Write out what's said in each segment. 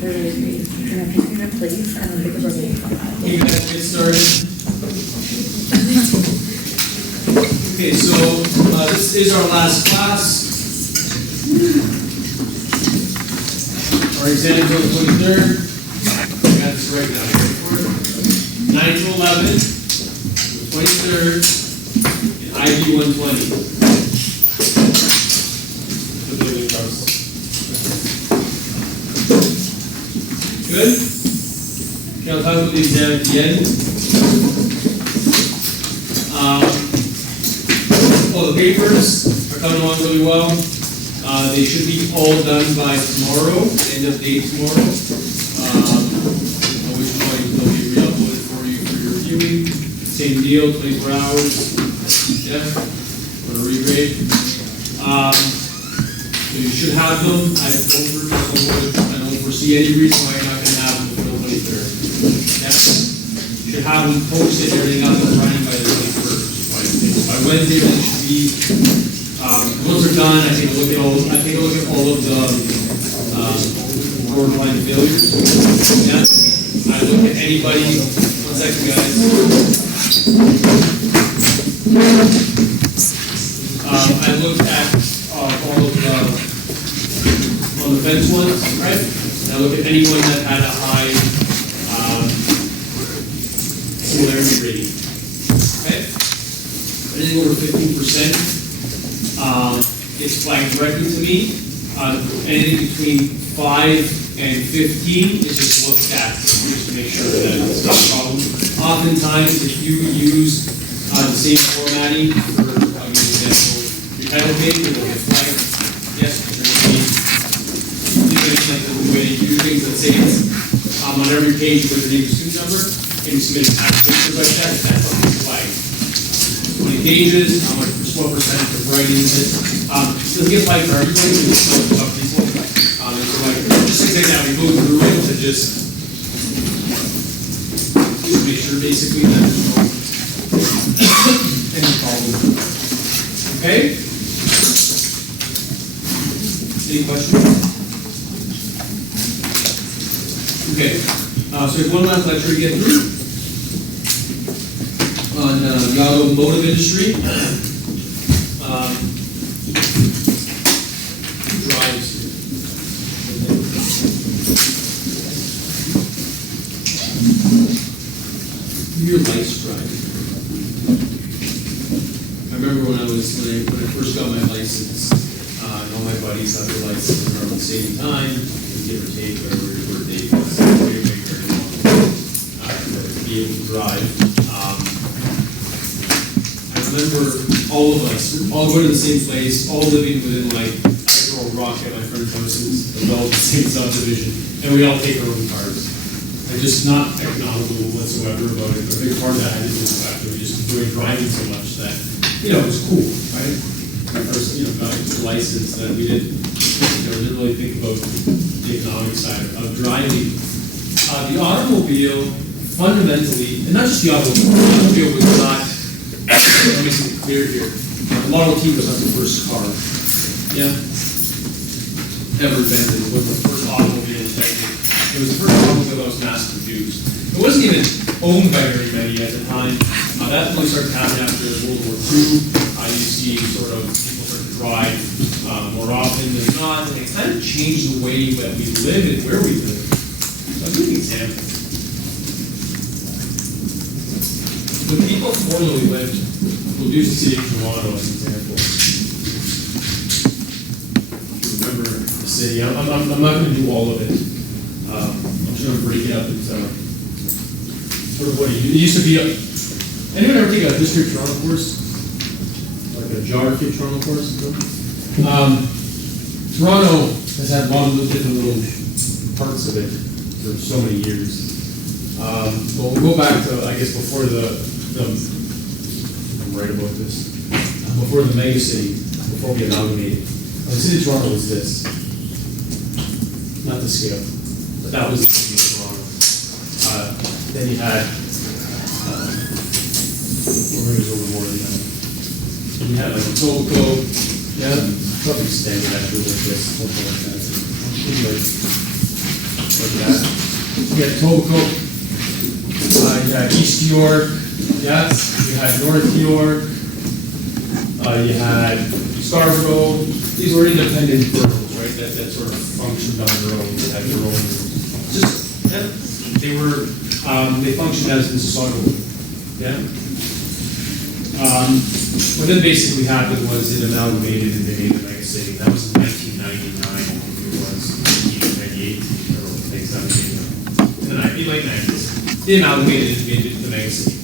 They're really great. And I'm picking up plates and I'm picking up everything. Okay, guys, get started. Okay, so this is our last class. Our exam is on the 23rd. I got this right now. 9 to 11, the 23rd, and ID 120. The building trust. Good? Okay, I'll talk about the exam at the end. The papers are coming along really well. They should be all done by tomorrow, end of day tomorrow. At which point they'll be re-uploaded for you for your reviewing. Same deal, 24 hours. Yeah, for a regrade. So you should have them. I don't foresee any reason why you're not going to have them until the 23rd. Yeah. You should have them posted, everything up and running by the 21st. By Wednesday, they should be. Once they're done, I take a look at all of the borderline failures. Yeah. I look at anybody. 1 second, guys. I looked at all of the on the fence ones, right? And I look at anyone that had a high similarity rating. Okay. Anything over 15%. It's flagged directly to me. Anything between 5 and 15 is just looked at just to make sure that it's not a problem. Oftentimes, if you use the same formatting for, example, your title page, it will get flagged. Yes, like the way you do things, let's say it's on every page with the name and student number, and you submit an application like that, that's something flagged. 20 pages, how much, what percentage of writing is it? It doesn't get flagged for everybody, but it's still some people. And so like, just things like that, we go through it to just make sure basically that there's no any problem. Okay? Any questions? Okay. So we have one last lecture to get through on the Automotive Industry. Drives. Your lights driving. I remember when I first got my license, and all my buddies had their licenses around the same time, give or take whatever your birthday was, very long to be able to drive. I remember all of us, all going to the same place, all living within like, I throw a rock at my friend's houses, develop the same subdivision, and we all take our own cars. And just not economical whatsoever about it, but a big part of that I didn't know the fact that we just enjoyed driving so much that, it was cool, right? Our first, got a license that we didn't really think about the economic side of driving. The automobile, fundamentally, and not just the automobile was not, let me make it clear here. The Model T was not the first car, ever invented. It was the first automobile invented. It was the first automobile that was mass produced. It wasn't even owned by very many at the time. That only started happening after World War II. You see sort of people start to drive more often than not, and it kind of changed the way that we live and where we live. So I'll give you an example. When people formerly lived, we'll use the city of Toronto as an example. Remember the city. I'm not going to do all of it. I'm just going to break it up into sort of what it used to be. Anyone ever take a history of Toronto course? Like a geography of Toronto course? Toronto has had a lot of those different little parts of it for so many years. But we'll go back to, I guess, before I'm right about this. Before the mega city, before we amalgamated. The city of Toronto was this. Not the scale, but that was the city of Toronto. Then you had, or maybe it was over more than that. You had like a Togo, probably standard actually like this, something like that. like that. You had Etobicoke, you had East York, yeah, you had North York, you had Scarborough. These were independent boroughs, right, that sort of functioned on their own, they had their own, yeah, they functioned as Mississauga, yeah. What then basically happened was it amalgamated and they made a mega city. That was in 1999, I think it was, 1998, or things that in the late 90s. They amalgamated and made it the mega city.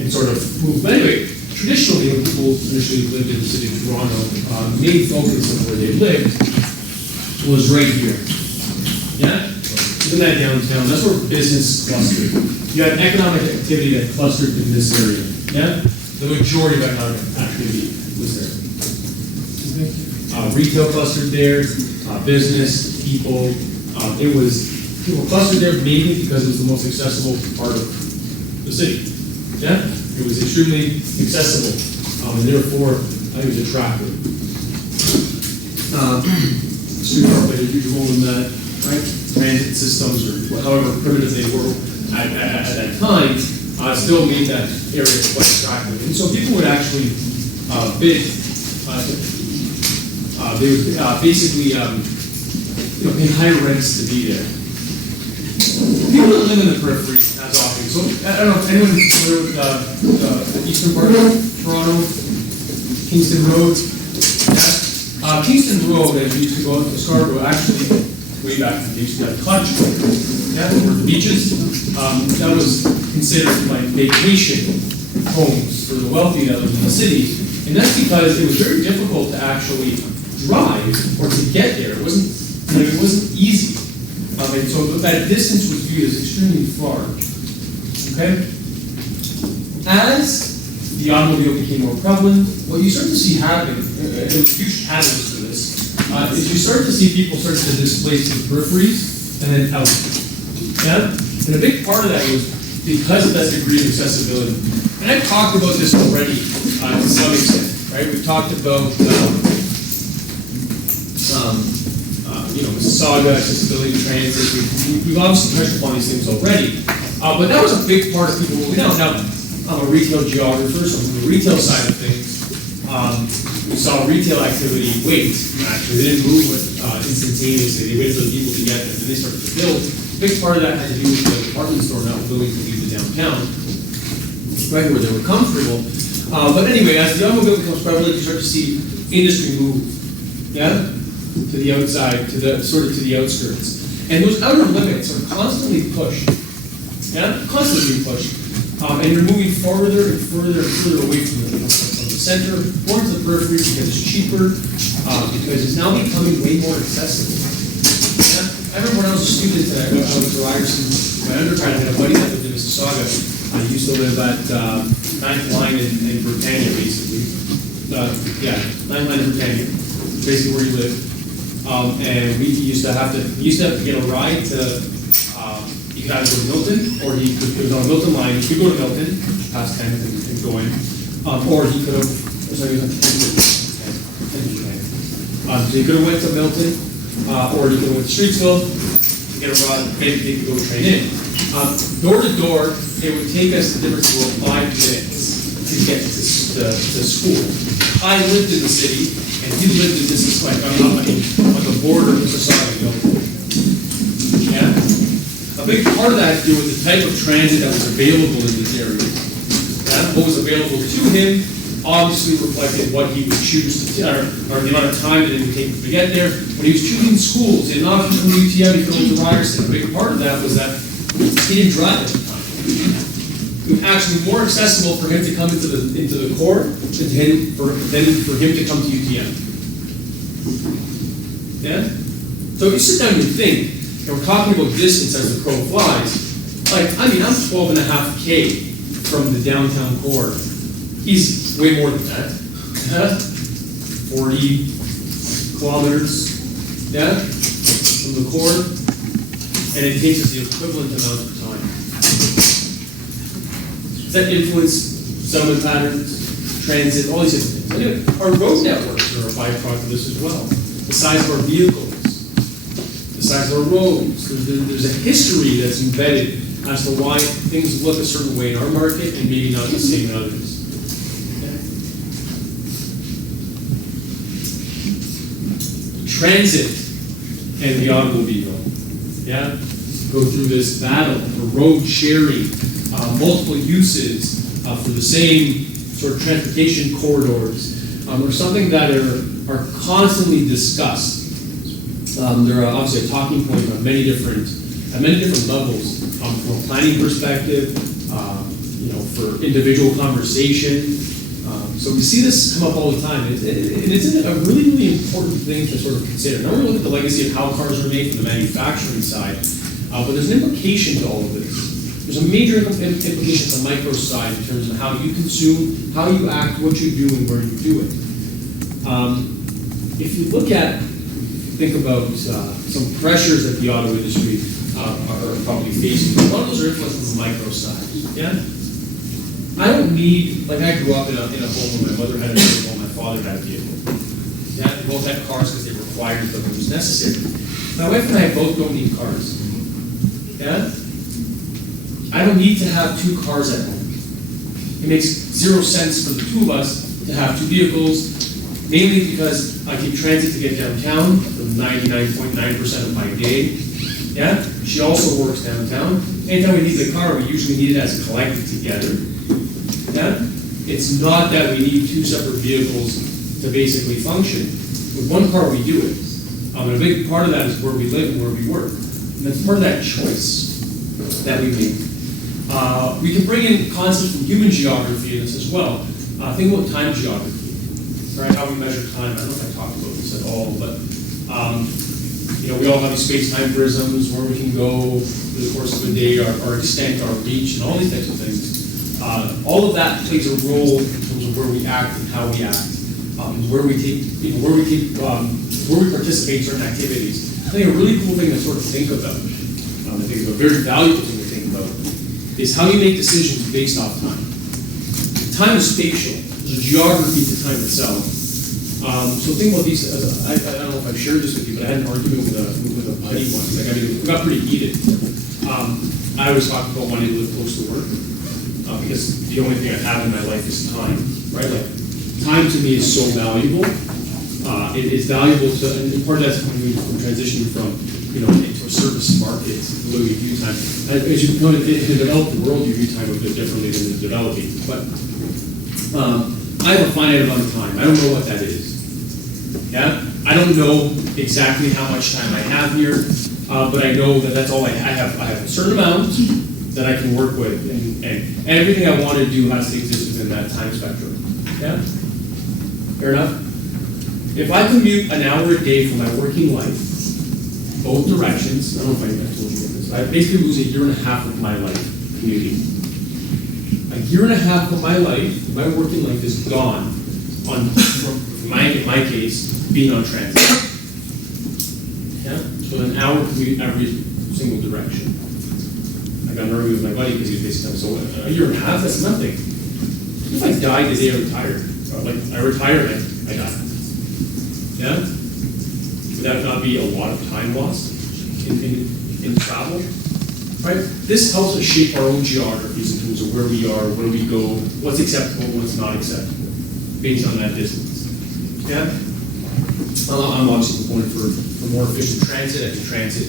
And sort of moved. But anyway, traditionally, when people initially lived in the city of Toronto, main focus of where they lived was right here. Yeah? In that downtown, that's where business clustered. You had economic activity that clustered in this area. Yeah? The majority of economic activity was there. Retail clustered there, business, people. People clustered there mainly because it was the most accessible part of the city. Yeah? It was extremely accessible, and therefore, I think it was attractive. Streetcar played a huge role in that, right? Transit systems, or however primitive they were at that time, still made that area quite attractive. And so people would actually bid, they would basically pay higher rents to be there. People that live in the periphery as often. So I don't know if anyone familiar with the eastern part of Toronto, Kingston Road. Yeah? Kingston Road, as we used to go out to Scarborough, actually way back when they used to have cottage homes, yeah, or the beaches. That was considered like vacation homes for the wealthy that lived in the city, and that's because it was very difficult to actually drive or to get there. It wasn't easy. And so that distance was viewed as extremely far. Okay? As the automobile became more prevalent, what you start to see happen, and there was huge catalyst for this, is you start to see people start to displace the peripheries and then out. Yeah? And a big part of that was because of that degree of accessibility. And I've talked about this already to some extent, right? We've talked about Mississauga, accessibility, transit. We've obviously touched upon these things already. But that was a big part of people moving out. Now, I'm a retail geographer, so from the retail side of things, we saw retail activity wait. Actually, they didn't move instantaneously. They waited for the people to get there, and they started to build. A big part of that had to do with the department store not willing to leave the downtown, right where they were comfortable. But anyway, as the automobile becomes prevalent, you start to see industry move. Yeah? To the outside, to the outskirts. And those outer limits are constantly pushed. Yeah? Constantly pushed. And you're moving further and further and further away from the center, more to the periphery because it's cheaper, because it's now becoming way more accessible. Yeah? I remember when I was a student, I went to Ryerson, my undergrad, I had a buddy that lived in Mississauga. I used to live at 9th Line in Britannia, basically. 9th Line in Britannia, basically where you live. And we used to have to get a ride to, you could either go to Milton, or it was on Milton Line, you could go to Milton, past 10 and go in, or he could have, so he could have went to Milton, or he could have went to Streetsville, to get a ride, maybe he could go train in. Door to door, it would take us the difference of 5 minutes to get to school. I lived in the city, and he lived in this, like, on the border of Mississauga. Yeah? A big part of that had to do with the type of transit that was available in this area. Yeah? What was available to him obviously reflected what he would choose to, or the amount of time that it would take to get there. When he was choosing schools, he didn't often from UTM, he flew to Ryerson. A big part of that was that he didn't drive at the time. It was actually more accessible for him to come into the core than for him to come to UTM. Yeah? So if you sit down and you think, and we're talking about distance as the crow flies, like, I mean, I'm 12.5K from the downtown core. He's way more than that. 40 kilometers, yeah, from the core, and it takes us the equivalent amount of time. Does that influence settlement patterns, transit, all these different things? Anyway, our road networks are a byproduct of this as well. The size of our vehicles, the size of our roads. There's a history that's embedded as to why things look a certain way in our market and maybe not the same in others. Transit and the automobile. Yeah? Go through this battle for road sharing, multiple uses for the same sort of transportation corridors, are something that are constantly discussed. They're obviously a talking point on many different levels, from a planning perspective, for individual conversation. So we see this come up all the time, and it's a really, really important thing to sort of consider. Not only look at the legacy of how cars are made from the manufacturing side, but there's an implication to all of this. There's a major implication to the micro side in terms of how you consume, how you act, what you do, and where you do it. If you think about some pressures that the auto industry are probably facing, a lot of those are influenced on the micro side. Yeah? I don't need, like I grew up in a home where my mother had a vehicle, my father had a vehicle. Yeah, they both had cars because they required them, it was necessary. My wife and I both don't need cars. Yeah? I don't need to have two cars at home. It makes zero sense for the two of us to have two vehicles, mainly because I take transit to get downtown for 99.9% of my day. Yeah? She also works downtown. Anytime we need the car, we usually need it as a collective together. Yeah? It's not that we need two separate vehicles to basically function. With one car, we do it. And a big part of that is where we live and where we work. And that's part of that choice that we make. We can bring in concepts from human geography in this as well. Think about time geography, right? How we measure time. I don't know if I talked about this at all, but we all have these space-time prisms where we can go through the course of a day, our extent, our reach, and all these types of things. All of that plays a role in terms of where we act and how we act, where we participate in certain activities. I think a really cool thing to sort of think about, I think a very valuable thing to think about, is how you make decisions based off time. Time is spatial. There's a geography to time itself. So think about these. I don't know if I've shared this with you, but I had an argument with a buddy once. We got pretty heated. I was talking about wanting to live close to work because the only thing I have in my life is time. Right? Like time to me is so valuable. It is valuable to, and part of that's when we transitioning from into a service market, the way we view time. As you become in the developed world, you view time a bit differently than the developing. But I have a finite amount of time. I don't know what that is. Yeah, I don't know exactly how much time I have here, but I know that that's all I have. I have a certain amount that I can work with, and everything I want to do has to exist within that time spectrum. Yeah, fair enough. If I commute an hour a day for my working life, both directions, I don't know if I told you this, I basically lose a year and a half of my life commuting. A year and a half of my life, my working life is gone on, in my case, being on transit. Yeah? So an hour commute every single direction. I got an argument with my buddy because he was basically saying, so a year and a half, that's nothing. If I died the day I retired, I retire and I die. Yeah? Would that not be a lot of time lost in travel? Right? This helps us shape our own geographies in terms of where we are, where we go, what's acceptable, what's not acceptable, based on that distance. Yeah? I'm obviously a proponent for more efficient transit. I think transit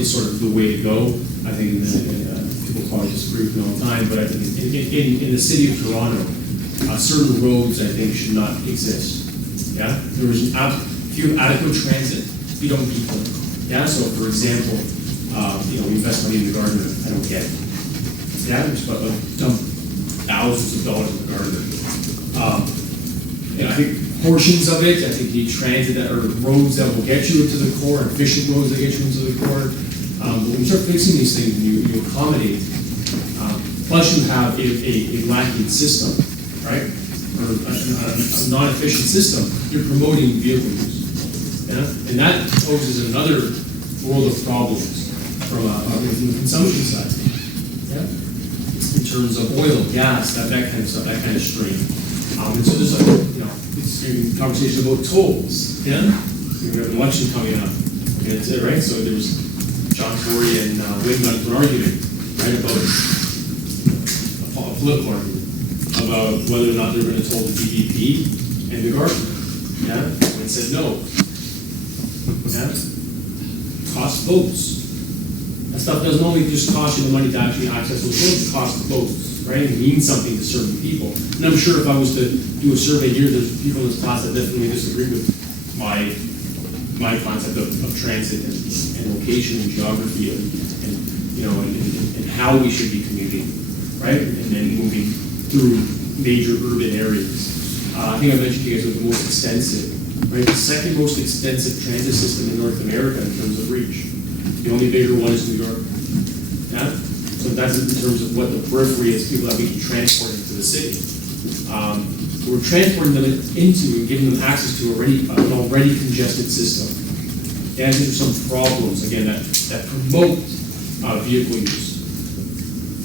is sort of the way to go. I think people probably disagree with me all the time, but I think in the city of Toronto, certain roads I think should not exist. Yeah? If you have adequate transit, you don't need them. Yeah? So for example, we invest money in the garden, I don't get it. Yeah? We just dump thousands of dollars in the garden. I think portions of it, I think you need transit or roads that will get you into the core, efficient roads that get you into the core. But when you start fixing these things and you accommodate, plus you have a lacking system, right? Or a non-efficient system, you're promoting vehicle use. Yeah? And that poses another world of problems from the consumption side. Yeah? In terms of oil, gas, that kind of stuff, that kind of stream. And so there's it's a conversation about tolls. Yeah? So we have an election coming up. And that's it, right? So there was John Tory and Wayne got into an argument, right, about a political argument about whether or not they were going to toll the DEP and the government. Yeah, and said no. Yeah, cost votes. That stuff doesn't only just cost you the money to actually access those votes; it costs the votes, right? It means something to certain people. And I'm sure if I was to do a survey here, there's people in this class that definitely disagree with my concept of transit and location and geography and you know and how we should be commuting, right? And then moving through major urban areas. I think I mentioned to you guys it was the most extensive, right? The second most extensive transit system in North America in terms of reach. The only bigger one is New York. Yeah? So that's in terms of what the periphery is, people that we can transport into the city. We're transporting them into and giving them access to an already congested system. And these are some problems, again, that promote vehicle use.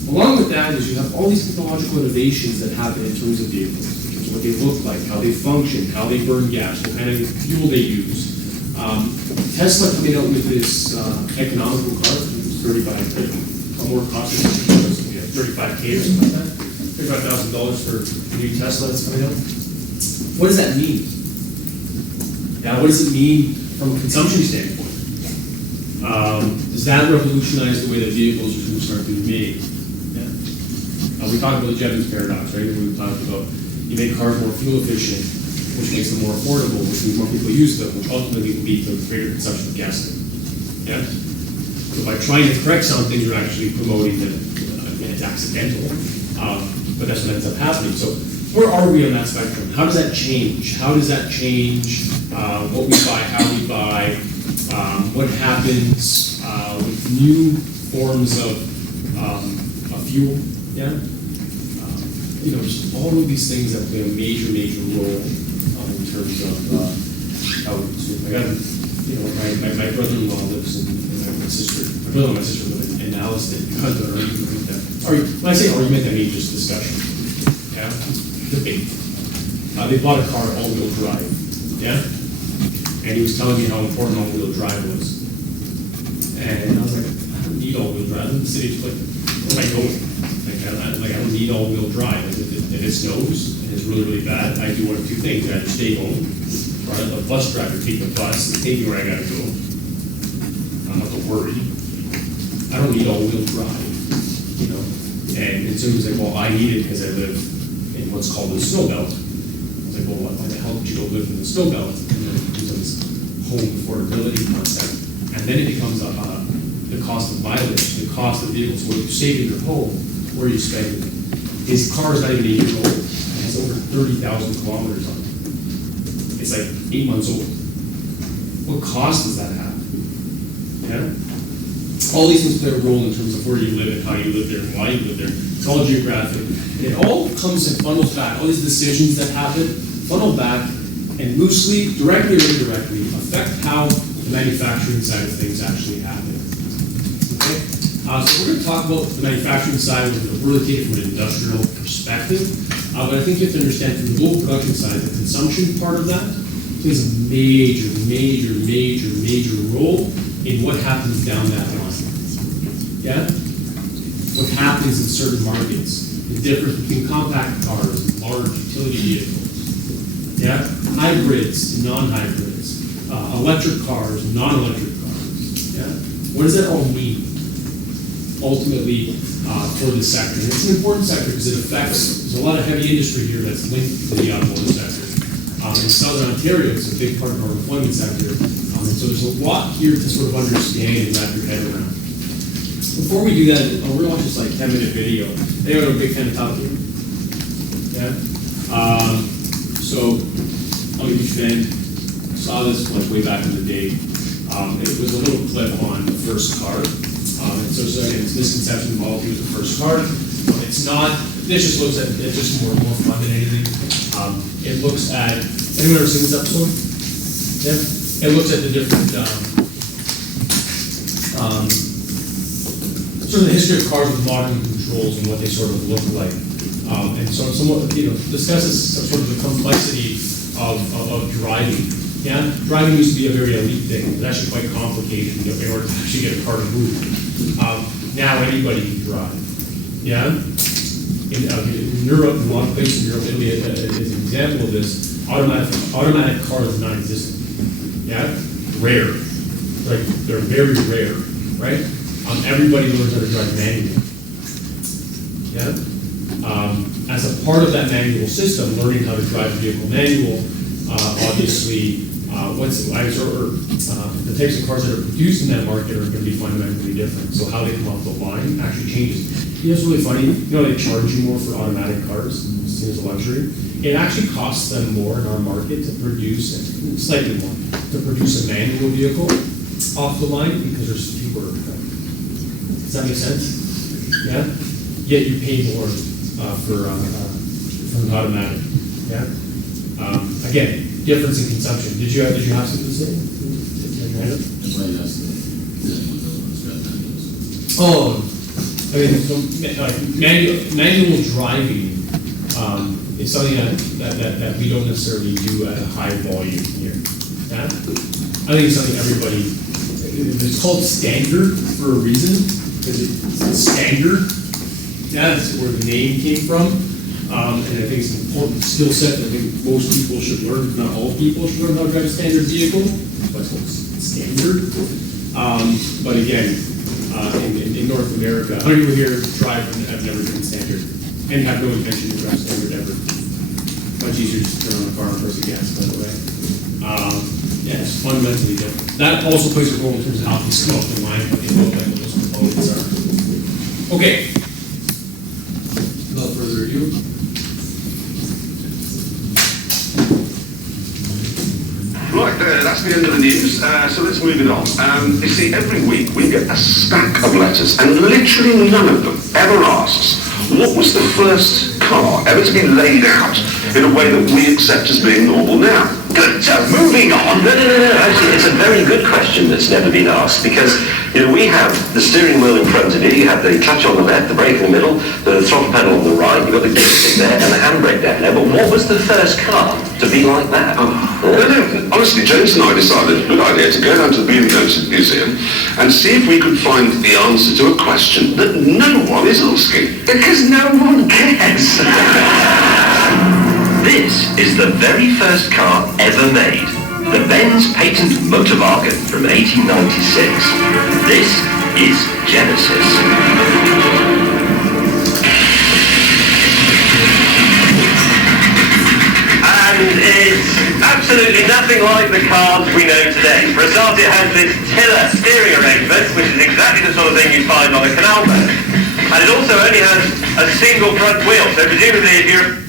Along with that is you have all these technological innovations that happen in terms of vehicles, in terms of what they look like, how they function, how they burn gas, what kind of fuel they use. Tesla coming out with this economical car, it was $35,000, more cost efficient, 35K or something like that. $35,000 for a new Tesla that's coming out. What does that mean? Now, what does it mean from a consumption standpoint? Does that revolutionize the way that vehicles are going to start being made? Yeah. We talked about the Jevons paradox, right? We talked about you make cars more fuel efficient, which makes them more affordable, which means more people use them, which ultimately will lead to greater consumption of gasoline. Yeah. So by trying to correct something, you're actually promoting that it's accidental. But that's what ends up happening. So where are we on that spectrum? How does that change? How does that change what we buy, how we buy, what happens with new forms of fuel? Yeah. Just all of these things that play a major, major role in terms of how we consume. My brother-in-law lives in my sister. My brother and my sister live in Alliston. When I say argument, I mean just discussion. Yeah, debate. They bought a car all-wheel drive. Yeah, and he was telling me how important all-wheel drive was. And I was like, I don't need all-wheel drive. In the city, like, where am I going? I don't need all-wheel drive. If it snows and it's really, really bad, I do one of two things. I either stay home, or I let the bus driver take the bus and take me where I gotta go. I don't have to worry. I don't need all-wheel drive. And so he was like, well, I need it because I live in what's called the snow belt. I was like, well, why the hell did you go live in the snow belt? And then it becomes this home affordability concept. And then it becomes the cost of mileage, the cost of vehicles. What you save in your home, where you spend it. His car is not even 8 years old. It has over 30,000 kilometers on it. It's like 8 months old. What cost does that have? Yeah? All these things play a role in terms of where you live and how you live there and why you live there. It's all geographic. It all comes and funnels back. All these decisions that happen funnel back and loosely, directly or indirectly, affect how the manufacturing side of things actually happen. Okay? So we're going to talk about the manufacturing side really take it from an industrial perspective. But I think you have to understand from the global production side, the consumption part of that plays a major, major, major, major role in what happens down that line. Yeah? What happens in certain markets, the difference between compact cars and large utility vehicles. Yeah? Hybrids and non-hybrids. Electric cars and non-electric cars. Yeah? What does that all mean? Ultimately, for this sector. And it's an important sector because it affects, there's a lot of heavy industry here that's linked to the automotive sector. In Southern Ontario, it's a big part of our employment sector. And so there's a lot here to sort of understand and wrap your head around. Before we do that, we're going to watch this like 10-minute video. They are a big fan of Top Gear. Yeah? So, I'm a huge fan. Saw this like way back in the day. It was a little clip on the first car. And so again, it's misconception the Model T was the first car. It's not. This just looks at it just more fun than anything. It looks at. Anyone ever seen this episode? Yeah. It looks at the different sort of the history of cars with modern controls and what they sort of look like. And so somewhat discusses sort of the complexity of driving Yeah, driving used to be a very elite thing. It was actually quite complicated in order to actually get a car to move. Now anybody can drive. Yeah, in Europe, in a lot of places in Europe, Italy is an example of this. Automatic cars are non-existent. Yeah, rare. Like they're very rare, right? Everybody learns how to drive manually. Yeah. As a part of that manual system, learning how to drive a vehicle manual, obviously, the types of cars that are produced in that market are going to be fundamentally different. So how they come off the line actually changes. You know, it's really funny. You know, they charge you more for automatic cars, seen as a luxury. It actually costs them more in our market to produce, slightly more, to produce a manual vehicle off the line because there's fewer. Does that make sense? Yeah. Yet you pay more for an automatic. Yeah. Again, difference in consumption. Did you have something to say? Oh, I mean, so, manual driving is something that we don't necessarily do at a high volume here. Yeah? I think it's something everybody. It's called standard for a reason because it's standard. Yeah, that's where the name came from. And I think it's an important skill set that I think most people should learn, if not all people should learn how to drive a standard vehicle. That's what's standard. But again, in North America, how many people here drive and have never driven standard and have no intention to drive standard ever? Much easier to turn on a car and press the gas, by the way. Yeah, it's fundamentally different. That also plays a role in terms of how things come off the line, what they look like, what those components are. Okay. Without further ado. Right, that's the end of the news, so let's move it on. You see, every week we get a stack of letters, and literally none of them ever asks, what was the first car ever to be laid out in a way that we accept as being normal now? Good, so moving on. No. Actually, it's a very good question that's never been asked because, you know, we have the steering wheel in front of you, you have the clutch on the left, the brake in the middle, the throttle pedal on the right, you've got the gear stick there and the handbrake down there. But what was the first car to be like that? No, honestly, James and I decided a good idea to go down to the Museum and see if we could find the answer to a question that no one is asking. Because no one cares. This is the very first car ever made. The Benz Patent Motorwagen from 1896. This is Genesis. And it's absolutely nothing like the cars we know today. For a start, it has this tiller steering arrangement, which is exactly the sort of thing you'd find on a canal boat. And it also only has a single front wheel, so presumably if you're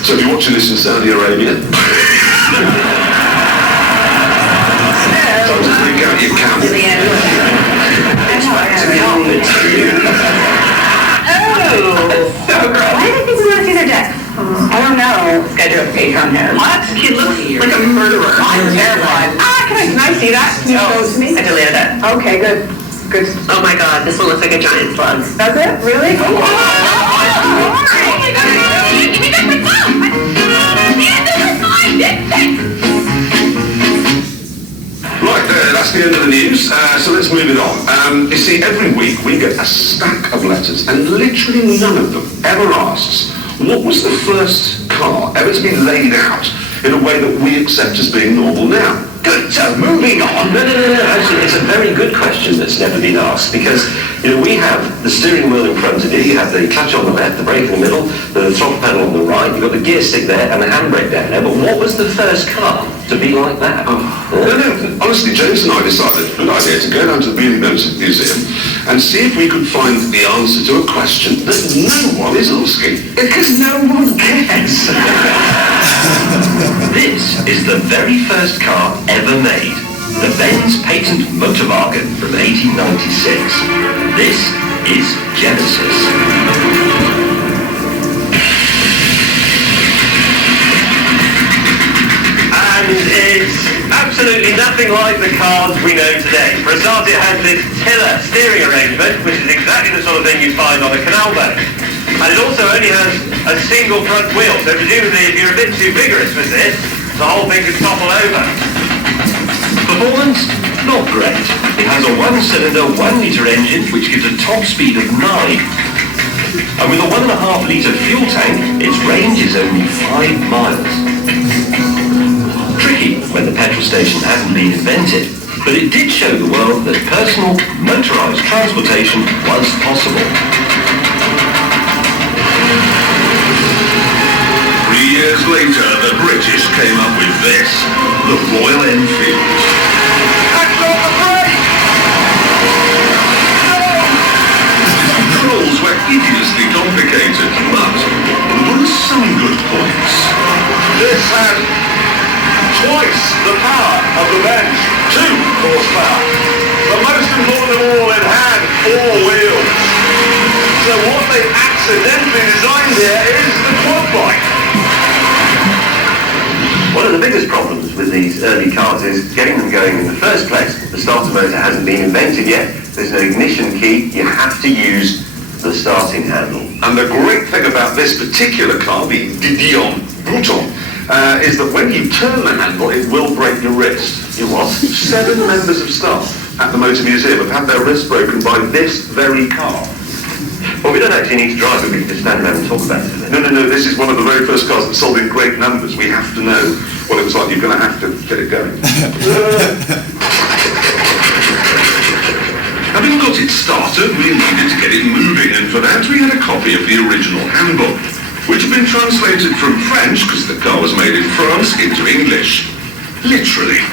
So if you're watching this in Saudi Arabia, time to bring out your camera. So gross. Why do you think we want to see their deck? I don't know. This guy drew a page on there. What? This kid looks like a murderer. I'm terrified. Can I see that? Can you show it to me? I deleted it. Okay, good. Good. Oh my god, this one looks like a giant slug. Does it? Really? Oh my god. Give me back my phone. Right, that's the end of the news, so let's move it on. You see, every week we get a stack of letters, and literally none of them ever asks, what was the first car ever to be laid out in a way that we accept as being normal now? Good, so moving on. No. Actually, it's a very good question that's never been asked because, we have the steering wheel in front of you, you have the clutch on the left, the brake in the middle, the throttle pedal on the right, you've got the gear stick there and the handbrake down there. But what was the first car to be like that? No, honestly, James and I decided, good idea, to go down to the Beauty Museum and see if we could find the answer to a question that no one is asking. Because no one cares. This is the very first car ever made. The Benz Patent Motorwagen from 1896. This is Genesis. And it's absolutely nothing like the cars we know today. For a start, it has this tiller steering arrangement, which is exactly the sort of thing you'd find on a canal boat. And it also only has a single front wheel, so presumably if you're a bit too vigorous with this, the whole thing could topple over. Performance? Not great. It has a one-cylinder, 1-litre engine, which gives a top speed of 9. And with a 1.5-litre fuel tank, its range is only 5 miles. Tricky when the petrol station hasn't been invented, but it did show the world that personal, motorised transportation was possible. 3 years later, the British came up with this, the Royal Enfield. That's not the brake! No! The controls were hideously complicated, but there were some good points. This had twice the power of the Benz, 2 horsepower. But most important of all, it had 4 wheels. So what they accidentally designed here is the quad bike. One of the biggest problems with these early cars is getting them going in the first place. The starter motor hasn't been invented yet. There's no ignition key. You have to use the starting handle. And the great thing about this particular car, the Didion Bouton, is that when you turn the handle, it will break your wrist. You what? 7 members of staff at the Motor Museum have had their wrists broken by this very car. Well, we don't actually need to drive it. We can just stand around and talk about it. No, this is one of the very first cars that sold in great numbers. We have to know what it was like. You're going to have to get it going. Having got it started, we needed to get it moving, and for that we had a copy of the original handbook, which had been translated from French, because the car was made in France, into English. Literally.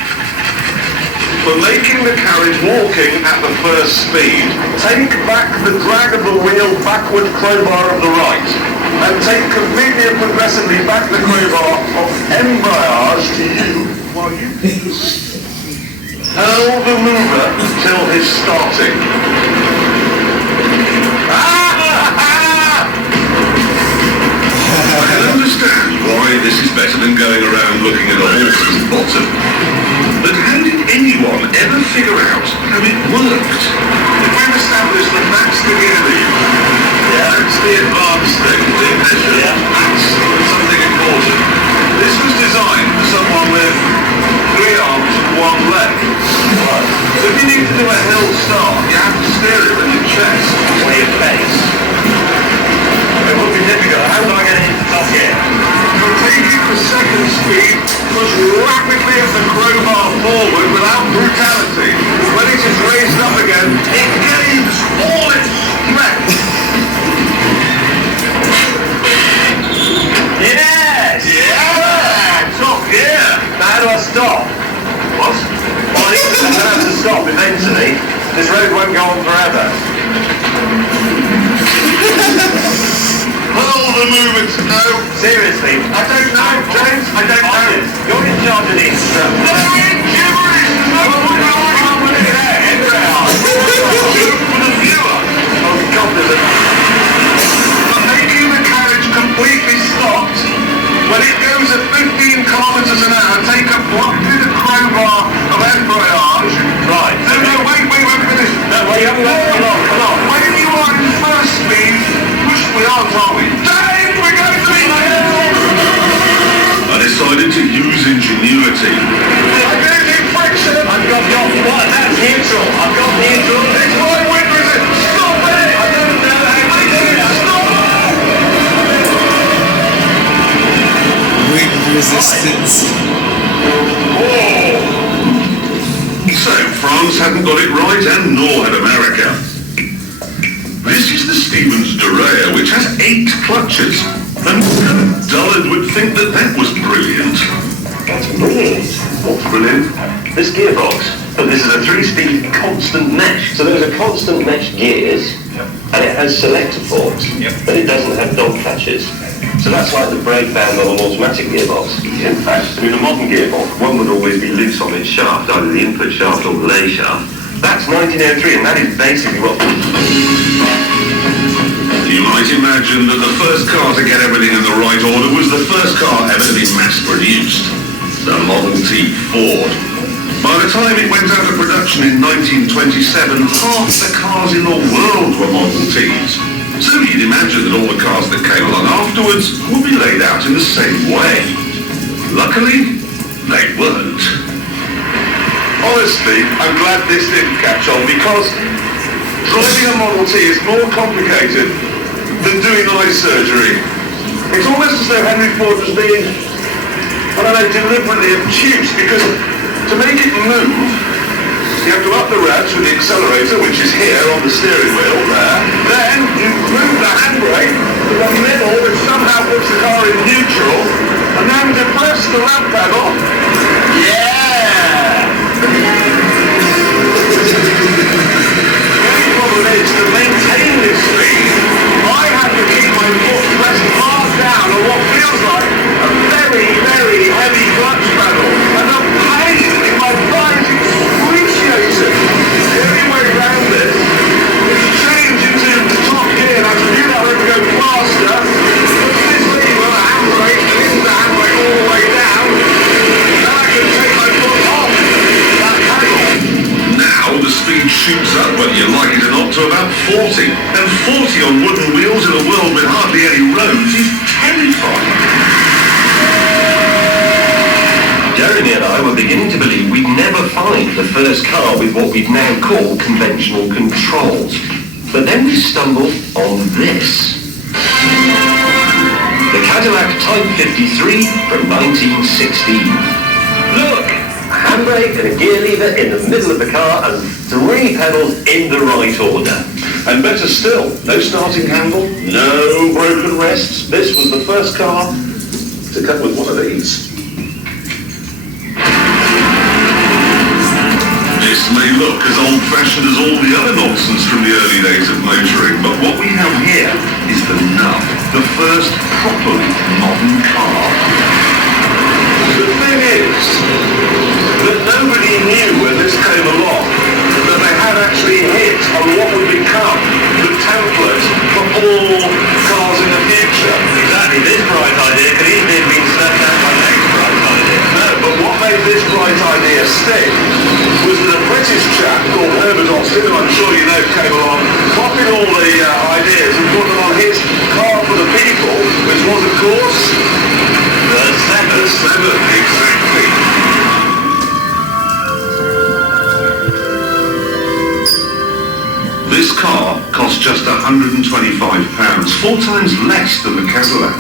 For making the carriage walking at the first speed, take back the drag of the wheel backward crowbar of the right, and take completely and progressively back the crowbar of embrayage to you, while you hurl the mover till his starting. I can understand why this is better than going around looking at a horse's bottom. But how did anyone ever figure out how it worked? If we've established that that's the gear lever, that's the advanced thing, the ignition, that's something important. This was designed for someone with 3 arms and 1 leg. So if you need to do a hill start, you have to steer it with your chest. Way of face. It would be difficult. How do I get it into top gear? For taking the second speed, push rapidly as the crowbar forward without brutality. When it is raised up again, it gains all its strength. Yes! Yeah! Top gear! Now how do I stop? What? Well, I'm going to have to stop eventually. This road won't go on forever. Hold the movement. No. Seriously? I don't know, James. I don't know. You're in charge of the instructor. No, gibberish! No, for the viewer. Oh, God, there's a... For making the carriage completely stopped, when it goes at 15 kilometers an hour, take a block through the crowbar of embrayage. Right. No, wait, finish. No, well, you haven't got to come on. When you are in first speed, push we aren't we? Dave, we're going to be I decided to use ingenuity. I'm getting friction. I've got what? That's neutral. I've got neutral. It's my wind resistance. Stop it! I don't know how to do it. Stop! Wind resistance. Oh! France hadn't got it right, and nor had America. This is the Stevens Duryea, which has 8 clutches. And Dullard would think that that was brilliant. That's brilliant. What's brilliant? This gearbox. But this is a 3-speed constant mesh. So there's a constant mesh gears, and it has selector forks, but it doesn't have dog clutches. So that's like the brake band on an automatic gearbox. In fact, in a modern gearbox, one would always be loose on its shaft, either the input shaft or the lay shaft. That's 1903, and that is basically what... You might imagine that the first car to get everything in the right order was the first car ever to be mass-produced, the Model T Ford. By the time it went out of production in 1927, half the cars in the world were Model Ts. So you'd imagine that all the cars that came along afterwards would be laid out in the same way. Luckily, they weren't. Honestly, I'm glad this didn't catch on, because driving a Model T is more complicated than doing eye surgery. It's almost as though Henry Ford was being, I don't know, deliberately obtuse, because to make it move, you have to up the revs with the accelerator, which is here on the steering wheel there. Then you move the handbrake to the middle, which somehow puts the car in neutral, and then depress the rev pedal. Yeah! The problem is, to maintain this speed, I have to keep my foot pressed hard down on what feels like a very, very heavy clutch pedal. And the pain in my thigh is excruciating. The only way around this is to change into the top gear. Now, to do that, I have to go faster. Put this lever, the handbrake, and into the handbrake all the way down. Then I can take my foot off that pedal. Now the speed shoots up, whether you like it or not, to about 40. And 40 on wooden wheels in a world with hardly any roads is terrifying. Jeremy and I were beginning to believe we'd never find the first car with what we'd now call conventional controls. But then we stumbled on this. The Cadillac Type 53 from 1916. Look! A handbrake and a gear lever in the middle of the car and 3 pedals in the right order. And better still, no starting handle, no broken rests. This was the first car to come with one of these. This may look as old-fashioned as all the other nonsense from the early days of motoring, but what we have here is the nub, the first properly modern car. The thing is that nobody knew when this came along that they had actually hit on what would become the template for all cars in the future. Exactly, this bright idea could easily have been slept out by next bright idea. No, but what made this bright idea stick was that a British chap called Herbert Austin, who I'm sure you know came along, copied all the ideas and put them on his car for the people, which was, of course, the 7, exactly. This car cost just £125, 4 times less than the Cadillac.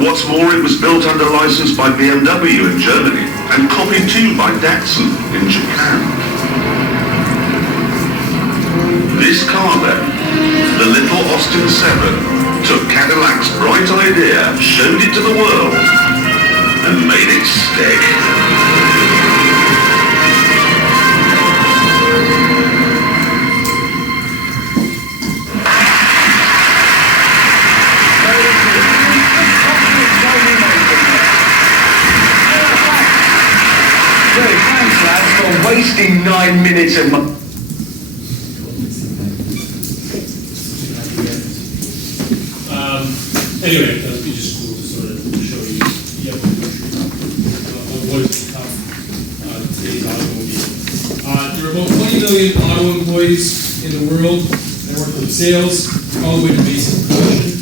What's more, it was built under license by BMW in Germany and copied too by Datsun in Japan. This car then, the little Austin 7, took Cadillac's bright idea, showed it to the world, and made it stick. Wasting 9 minutes of my... Anyway, that'd be just cool to sort of show you the evolution of what is tough today's automobile. There are about 20 million auto employees in the world that work from sales all the way to basic production.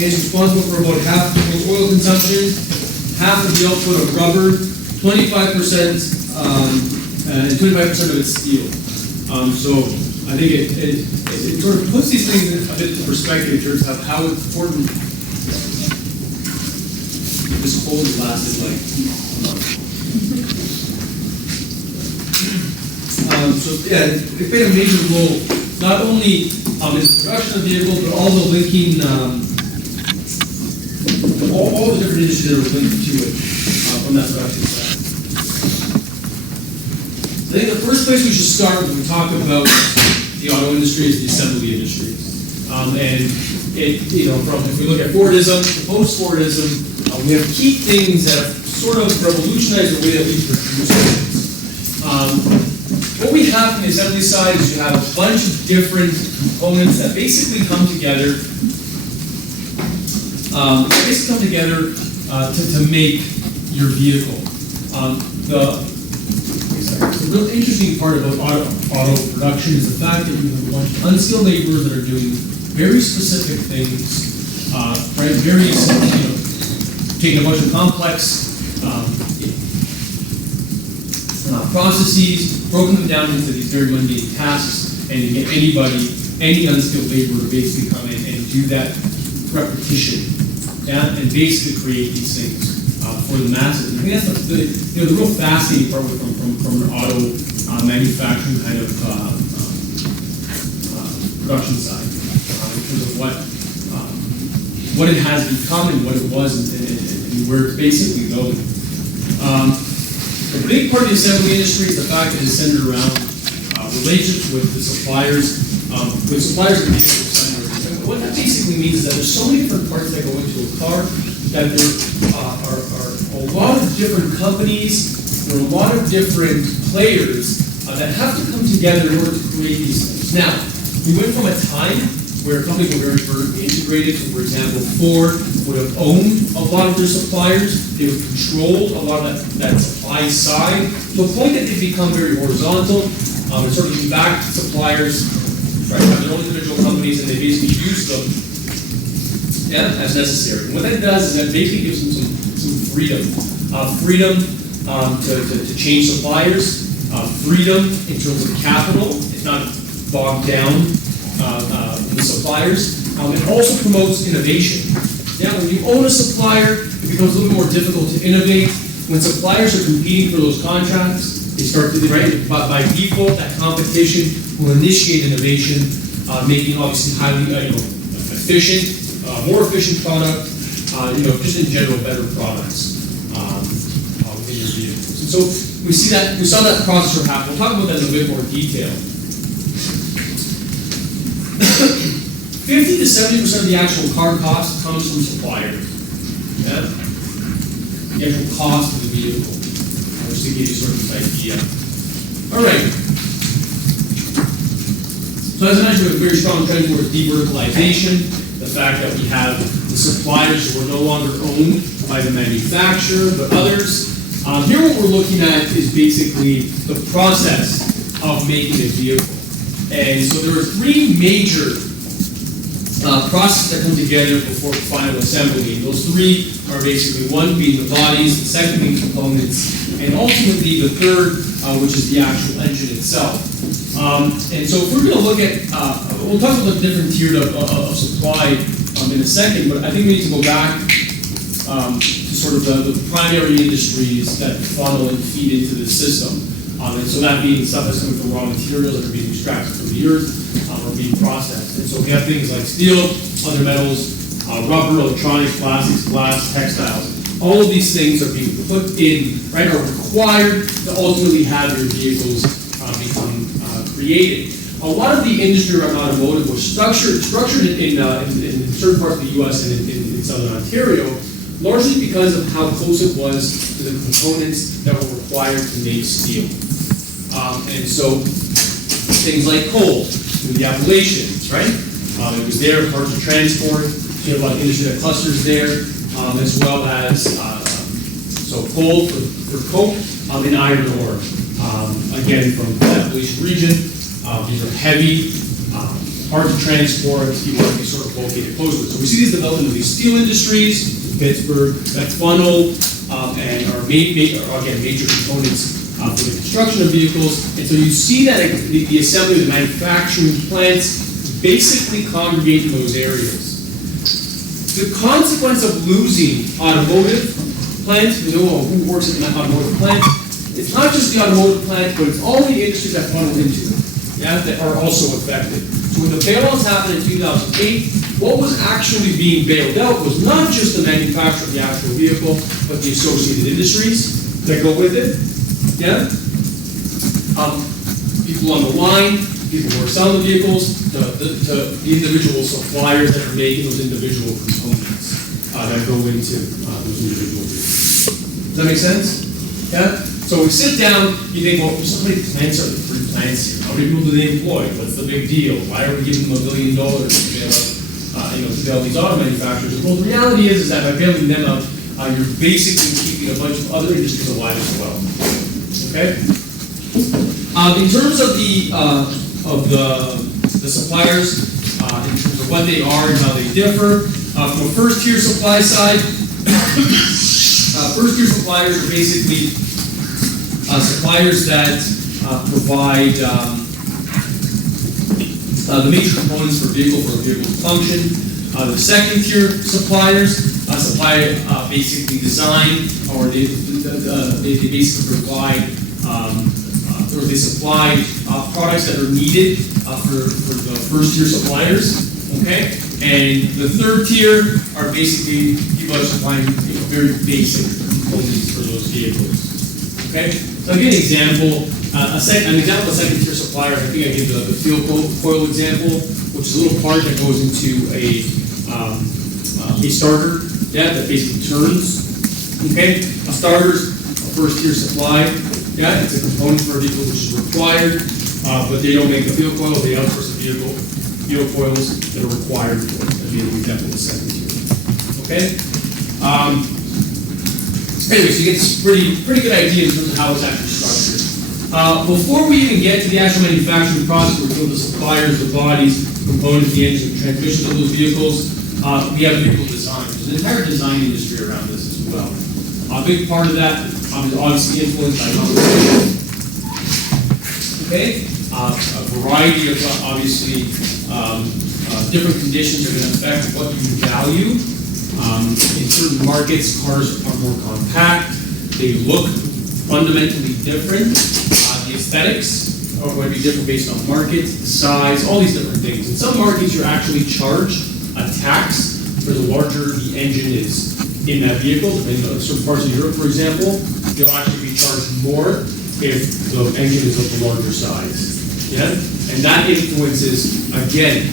It's responsible for about half of the oil consumption, half of the output of rubber, 25% and 25% of it's steel. So I think it sort of puts these things a bit into perspective in terms of how important this cold lasted like a month. So yeah, it played a major role, not only in the production of vehicles, but also linking all the different industries that were linked to it from that production side. I think the first place we should start when we talk about the auto industry is the assembly industry. And it, if we look at Fordism, post-Fordism, we have key things that have sort of revolutionized the way that we produce things. What we have from the assembly side is you have a bunch of different components that basically come together to make your vehicle. The real interesting part about auto production is the fact that you have a bunch of unskilled laborers that are doing very specific things, right? Very, taking a bunch of complex processes, broken them down into these very mundane tasks, and you get any unskilled laborer to basically come in and do that repetition, yeah, and basically create these things for the masses. I think that's the real fascinating part from an auto manufacturing kind of production side, in terms of what it has become and what it was and where it's basically going. A big part of the assembly industry is the fact that it's centered around relationships with the suppliers, and vehicle assemblers. And what that basically means is that there's so many different parts that go into a car that there are a lot of different companies, there are a lot of different players that have to come together in order to create these things. Now, we went from a time where companies were very vertically integrated. So, for example, Ford would have owned a lot of their suppliers. They would control a lot of that supply side to a point that they become very horizontal and sort of back suppliers, right, have their own individual companies, and they basically use them as necessary. And what that does is that basically gives them some freedom. Freedom to change suppliers, freedom in terms of capital. It's not bogged down the suppliers. It also promotes innovation. Yeah, when you own a supplier, it becomes a little more difficult to innovate. When suppliers are competing for those contracts, they start to, right, by default, that competition will initiate innovation, making obviously highly efficient, more efficient product, just in general better products within your vehicles. And so we saw that process happen. We'll talk about that in a bit more detail. 50 to 70% of the actual car cost comes from suppliers. Yeah? The actual cost of the vehicle. Just to give you sort of an idea. All right. So as I mentioned, we have a very strong trend towards de-verticalization. The fact that we have the suppliers who are no longer owned by the manufacturer, but others. Here what we're looking at is basically the process of making a vehicle. And so there are three major processes that come together before final assembly. And those three are basically one being the bodies, the second being components, and ultimately the third, which is the actual engine itself. And so if we're going to look at, we'll talk about the different tiers of supply in a second, but I think we need to go back to sort of the primary industries that funnel and feed into the system. And so that being stuff that's coming from raw materials that are being extracted from the earth or being processed. And so we have things like steel, other metals, rubber, electronics, plastics, glass, textiles. All of these things are being put in, right, are required to ultimately have your vehicles become created. A lot of the industry around automotive was structured in certain parts of the U.S. and in southern Ontario, largely because of how close it was to the components that were required to make steel. And so things like coal, the Appalachians, right? It was there, hard to transport. So you have a lot of industry that clusters there, as well as so coal for coke and iron ore. Again, from the Appalachian region, these are heavy, hard to transport. You want to be sort of located close to it. So we see these development of these steel industries, Pittsburgh, that funnel, and are again major components for the construction of vehicles. And so you see that the assembly of the manufacturing plants basically congregate in those areas. The consequence of losing automotive plants, who works in an automotive plant, it's not just the automotive plant, but it's all the industries that funnel into it, yeah, that are also affected. So when the bailouts happened in 2008, what was actually being bailed out was not just the manufacturer of the actual vehicle, but the associated industries that go with it, yeah? People on the line, people who are selling the vehicles, the individual suppliers that are making those individual components that go into those individual vehicles. Does that make sense? Yeah? So we sit down, you think, well, there's so many plants, are there 3 plants here? How many people do they employ? What's the big deal? Why are we giving them $1 billion to bail out, to bail these auto manufacturers? Well, the reality is that by bailing them out, you're basically keeping a bunch of other industries alive as well. Okay? In terms of the suppliers, in terms of what they are and how they differ, from a first-tier supply side, first-tier suppliers are basically suppliers that provide the major components for a vehicle to function. The second-tier suppliers supply basically design, or they basically provide or they supply products that are needed for the first-tier suppliers. Okay, and the third tier are basically people that are supplying very basic components for those vehicles. Okay, so I'll give you an example. An example of a second-tier supplier. I think I gave the fuel coil example, which is a little part that goes into a starter, yeah, that basically turns. Okay, a starter's a first-tier supply. Yeah, it's a component for a vehicle which is required, but they don't make the fuel coil. They outsource the fuel coils that are required for it. That'd be an example of the second tier. Okay. Anyway, so you get this pretty good idea in terms of how it's actually structured. Before we even get to the actual manufacturing process, we're doing the suppliers, the bodies, the components, the engine, the transmission of those vehicles. We have vehicle design. There's an entire design industry around this as well. A big part of that is obviously influenced by competition. Okay, a variety of obviously different conditions are going to affect what you value. In certain markets, cars are more compact. They look fundamentally different. The aesthetics are going to be different based on market, the size, all these different things. In some markets, you're actually charged a tax for the larger the engine is in that vehicle. In certain parts of Europe, for example, you'll actually be charged more if the engine is of the larger size. Yeah? And that influences, again,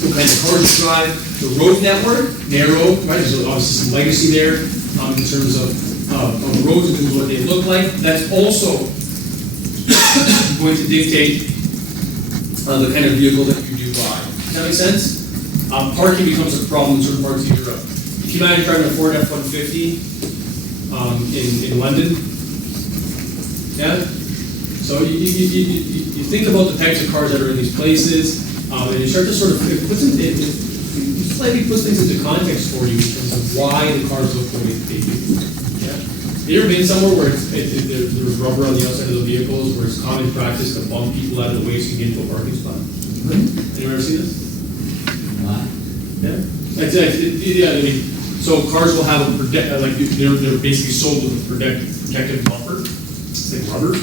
what kind of cars you drive, the road network, narrow, right? There's obviously some legacy there in terms of the roads, in terms of what they look like. That's also going to dictate the kind of vehicle that you do buy. Does that make sense? Parking becomes a problem in certain parts of Europe. If you imagine driving a Ford F-150 in London, yeah? So you think about the types of cars that are in these places, and you start to sort of, it slightly puts things into context for you in terms of why the cars look the way they do. Yeah? Have you ever been somewhere where there's rubber on the outside of the vehicles, where it's common practice to bump people out of the way so you can get into a parking spot? Anyone ever seen this? Yeah? Yeah, I mean, so cars will have a they're basically sold with a protective bumper. It's like rubber.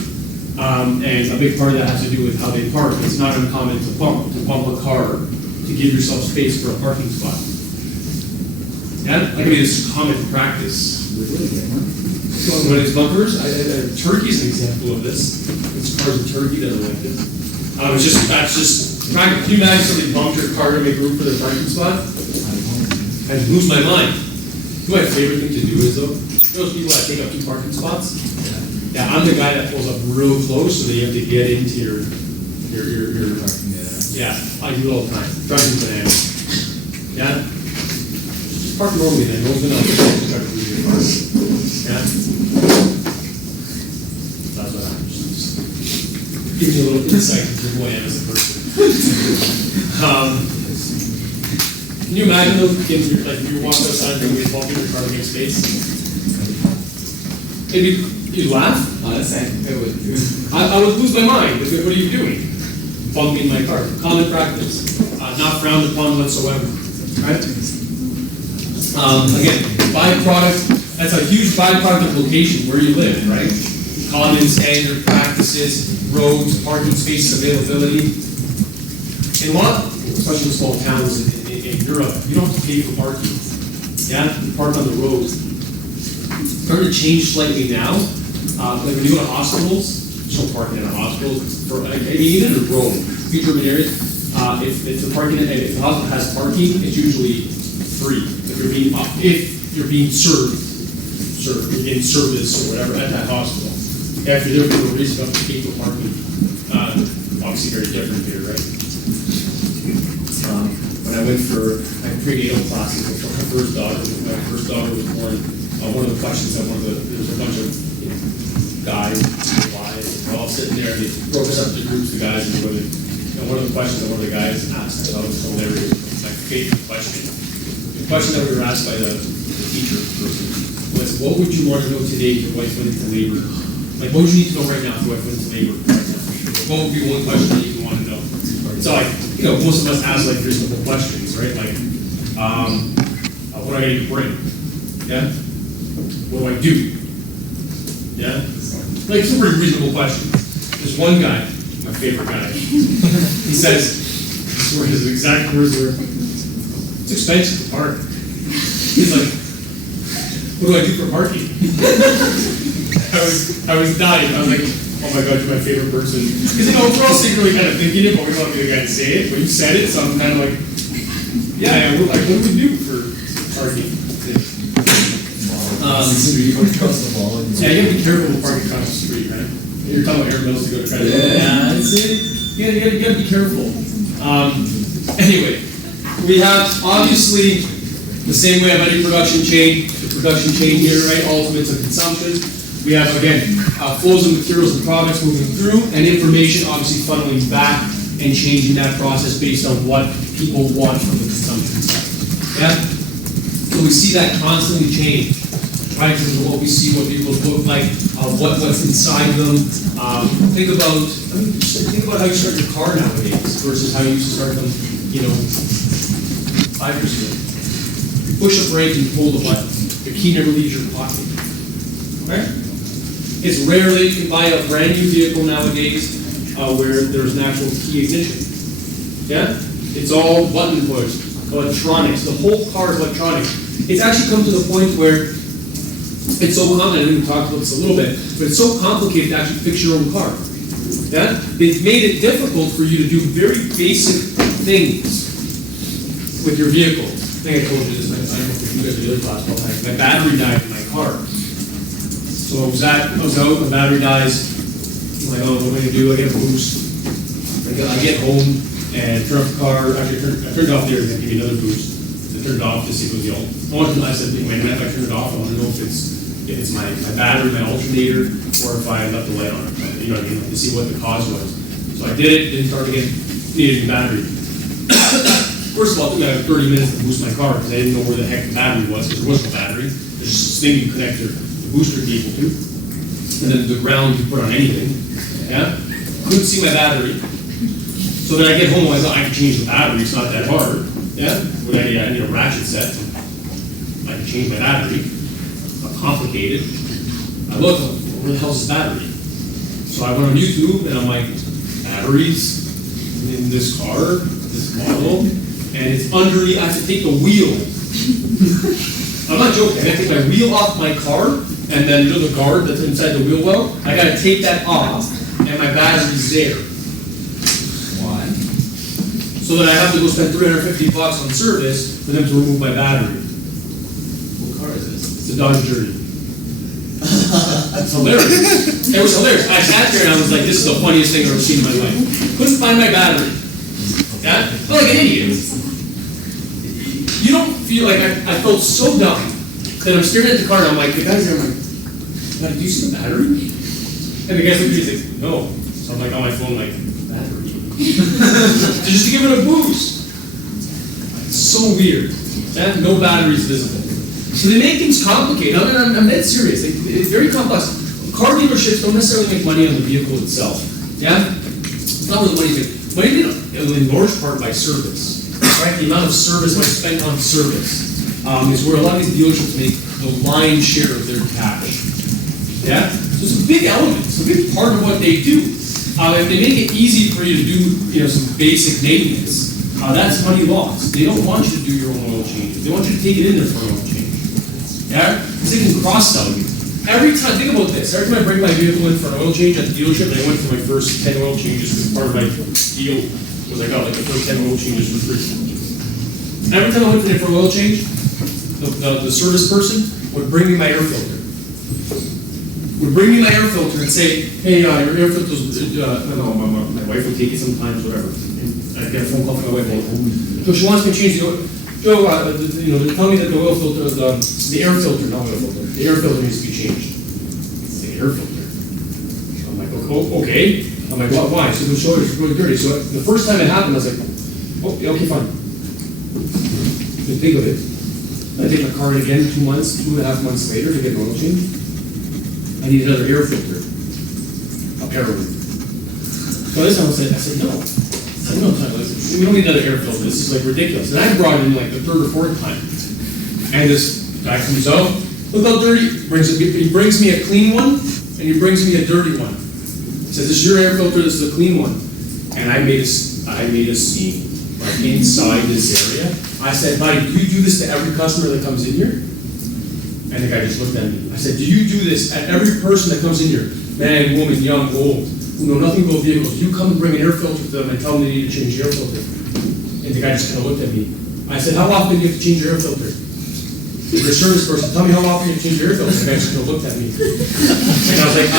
And a big part of that has to do with how they park. It's not uncommon to bump a car to give yourself space for a parking spot. Yeah? Like, I mean, it's common practice. When it's bumpers, Turkey's an example of this. It's cars in Turkey that are like this. Can you imagine somebody bumped your car to make room for their parking spot? I just lose my mind. You know what my favorite thing to do is, though? Those people that take up 2 parking spots? Yeah, I'm the guy that pulls up real close so that you have to get into your yeah, I do it all the time. Driving bananas. Yeah? Just park normally then. No one's going to try to move your car. Yeah? That's what happens. Gives you a little insight into who I am as a person. Can you imagine those kids, like, if you walk outside and you're bumping your car against space? Maybe you'd laugh? I would lose my mind. What are you doing? Bumping my car. Common practice. Not frowned upon whatsoever. Right? Again, byproduct, that's a huge byproduct of location, where you live, right? common standard practices, roads, parking spaces, availability. In a lot, especially in small towns in Europe, you don't have to pay for parking. Yeah, you park on the road. It's starting to change slightly now. Like when you go to hospitals, there's no parking in a hospital. Even in Rome, few urban areas, if the hospital has parking, it's usually free. If you're being served, you're getting service or whatever at that hospital. Yeah, if you're there for a reason, you have to pay for parking. Obviously, very different here, right? When I went for my prenatal classes for my first daughter, when my first daughter was born, one of the questions that there was a bunch of guys, wives, we're all sitting there, and they broke us up into groups of guys and women. And one of the questions that one of the guys asked, I thought was hilarious, my favorite question. The question that we were asked by the teacher person was, what would you want to know today if your wife went into labor? Like, what would you need to know right now if your wife went into labor right now? What would be one question that you want to know? So, like, most of us ask, like, reasonable questions, right? Like, what do I need to bring? Yeah? What do I do? Yeah? Like, it's a pretty reasonable question. There's one guy, my favorite guy, he says, his exact words were, it's expensive to park. He's like, what do I do for parking? I was dying. I was like, oh my God, you're my favorite person. Because, we're all secretly kind of thinking it, but we don't want to be the guy to say it. But you said it, so I'm kind of like, yeah, we're like, what do we do for parking? Yeah, you gotta be careful with parking across the street, right? You're talking about air bills to go to credit. Yeah, that's it. You gotta be careful. Anyway, we have obviously the same way of any production chain, the production chain here, right? Ultimates of consumption. We have, again, flows of materials and products moving through, and information obviously funneling back and changing that process based on what people want from the consumption side. Yeah? So we see that constantly change, right? In terms of what we see, what vehicles look like, what's inside them. Think about how you start your car nowadays versus how you used to start them, 5 years ago. You push a brake and pull the button. The key never leaves your pocket. Right? It's rare that you can buy a brand new vehicle nowadays where there's an actual key ignition. Yeah? It's all button push, electronics. The whole car is electronic. It's actually come to the point where it's so common, I didn't talk about this a little bit, but it's so complicated to actually fix your own car. Yeah? They've made it difficult for you to do very basic things with your vehicle. I think I told you this, I don't know if you guys are the other class, but my battery died in my car. So I was out, my battery dies. I'm like, oh, what am I going to do? I get a boost. I get home and turn off the car. Actually, I turned it off there and give me another boost. I turned it off to see if it was the I said, wait a minute, if I turn it off, I want to know if it's my battery, my alternator, or if I left the light on. You know what I mean? To see what the cause was. So I did it, didn't start again, needed a new battery. First of all, I had 30 minutes to boost my car because I didn't know where the heck the battery was because there was no battery. There's just this thing you connect the booster cable to. And then the ground you put on anything. Yeah? Couldn't see my battery. So then I get home and I thought I can change the battery, it's not that hard. Yeah? But I need a ratchet set. I can change my battery. Not complicated. I look, where the hell's this battery? So I went on YouTube and I'm like, batteries in this car, this model, and it's underneath, I have to take the wheel. I'm not joking, I have to take my wheel off my car, and then the guard that's inside the wheel well, I gotta take that off, and my battery's there. Why? So that I have to go spend $350 on service for them to remove my battery. What car is this? It's a Dodge Journey. That's hilarious. It was hilarious. I sat there and I was like, this is the funniest thing I've ever seen in my life. Couldn't find my battery. Yeah? I felt like an idiot. You don't feel like I felt so dumb that I'm staring at the car and I'm like, the guy's there, I'm like, do you see the battery? And the guy's looking at me and says, no. So I'm like on my phone, like, battery. Just to give it a boost. It's so weird. Yeah? No batteries visible. So they make things complicated. I'm dead serious. It's very complex. Car dealerships don't necessarily make money on the vehicle itself. Yeah? It's not where the money's made. Money in large part by service. Right? The amount of service I spent on service is where a lot of these dealerships make the lion's share of their cash. Yeah? So it's a big element, it's a big part of what they do. If they make it easy for you to do, some basic maintenance, that's money lost. They don't want you to do your own oil change. They want you to take it in there for an oil change. Yeah? Because they can cross-sell you. Every time, think about this, every time I bring my vehicle in for an oil change at the dealership, and I went for my first 10 oil changes because part of my deal was I got like the first 10 oil changes for free. Every time I went in for an oil change, the service person would bring me my air filter. Would bring me my air filter and say, hey, your air filter's, my wife would take it sometimes, whatever. And I get a phone call from my wife, so she wants me to change the oil. Joe, they tell me that the oil filter, the air filter, not oil filter, the air filter needs to be changed. The air filter. I'm like, oh, okay. I'm like, why? So the show is really dirty. So the first time it happened, I was like, oh, yeah, okay, fine. Didn't think of it. I take my car in again 2 months, 2.5 months later to get an oil change. I need another air filter. Apparently. So this time I said, no. No, we don't need another air filter. This is like ridiculous. And I brought it in like the 3rd or 4th time. And this guy comes out, look how dirty. He brings me a clean one, and he brings me a dirty one. He says, this is your air filter, this is the clean one. And I made a scene right inside this area. I said, buddy, do you do this to every customer that comes in here? And the guy just looked at me. I said, do you do this at every person that comes in here? Man, woman, young, old, who know nothing about vehicles. You come and bring an air filter to them and tell them they need to change the air filter. And the guy just kind of looked at me. I said, how often do you have to change your air filter? The service person, tell me how often you have to change your air filter. The guy just kind of looked at me. And I was like,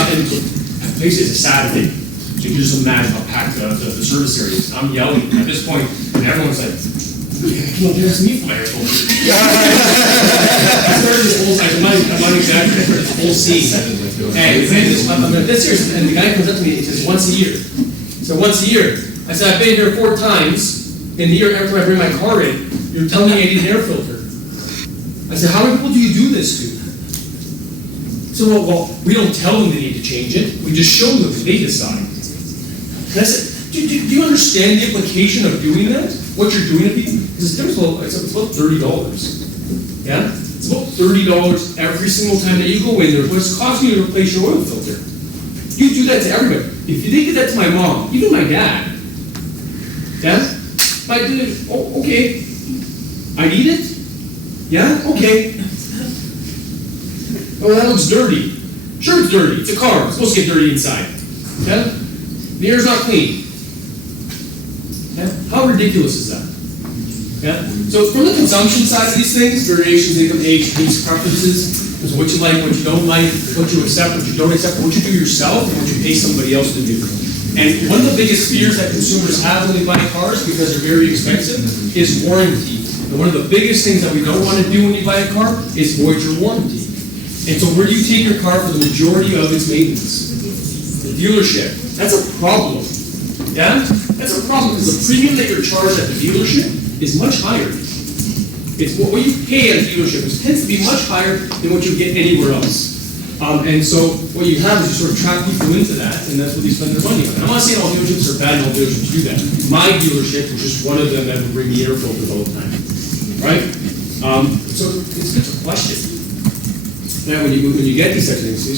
basically it's a Saturday. So you can just imagine how packed the service area is. I'm yelling at this point, and everyone's like, come on, here's me for my air filter. I started this whole, I'm not exaggerating, I started this whole scene. And I'm dead serious. And the guy comes up to me and he says, once a year. So once a year. I said, I've been here 4 times. In the year after I bring my car in, you're telling me I need an air filter. I said, how many people do you do this to? So, well, we don't tell them they need to change it. We just show them that they decide. And I said, do you understand the implication of doing that? What you're doing to people? Because it's about $30. Yeah? It's about $30 every single time that you go in there. But it's costing you to replace your oil filter. You do that to everybody. If you did that to my mom, even my dad. Yeah? I did it. Oh, okay. I need it? Yeah? Okay. Oh, that looks dirty. Sure, it's dirty. It's a car. It's supposed to get dirty inside. Yeah? The air's not clean. Yeah? How ridiculous is that? Yeah? So from the consumption side of these things, variations, income, age, taste, preferences, is what you like, what you don't like, what you accept, what you don't accept, what you do yourself, and what you pay somebody else to do. And one of the biggest fears that consumers have when they buy cars, because they're very expensive, is warranty. And one of the biggest things that we don't want to do when you buy a car is void your warranty. And so where do you take your car for the majority of its maintenance? The dealership. That's a problem. Yeah? That's a problem because the premium that you're charged at the dealership is much higher. It's what you pay at a dealership tends to be much higher than what you get anywhere else. And so what you have is you sort of trap people into that, and that's what they spend their money on. And I'm not saying all dealerships are bad and all dealerships do that. My dealership was just one of them that would bring me air filters all the time. Right? So it's a question. Now when you get these types of things,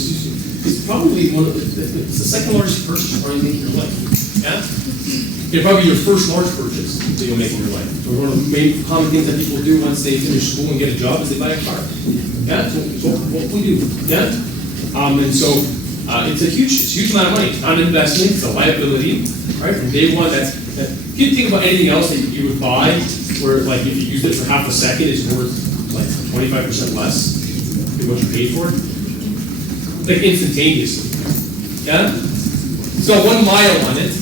it's probably it's the second largest purchase you'll probably make in your life. Yeah? It's probably your first large purchase that you'll make in your life. So one of the main common things that people do once they finish school and get a job is they buy a car. Yeah? So what we do. Yeah? And so it's a huge amount of money. It's not an investment, it's a liability. Right? From day one, if you think about anything else that you would buy, where like if you use it for half a second, it's worth like 25% less than what you paid for it. Like instantaneously. Yeah? It's got 1 mile on it,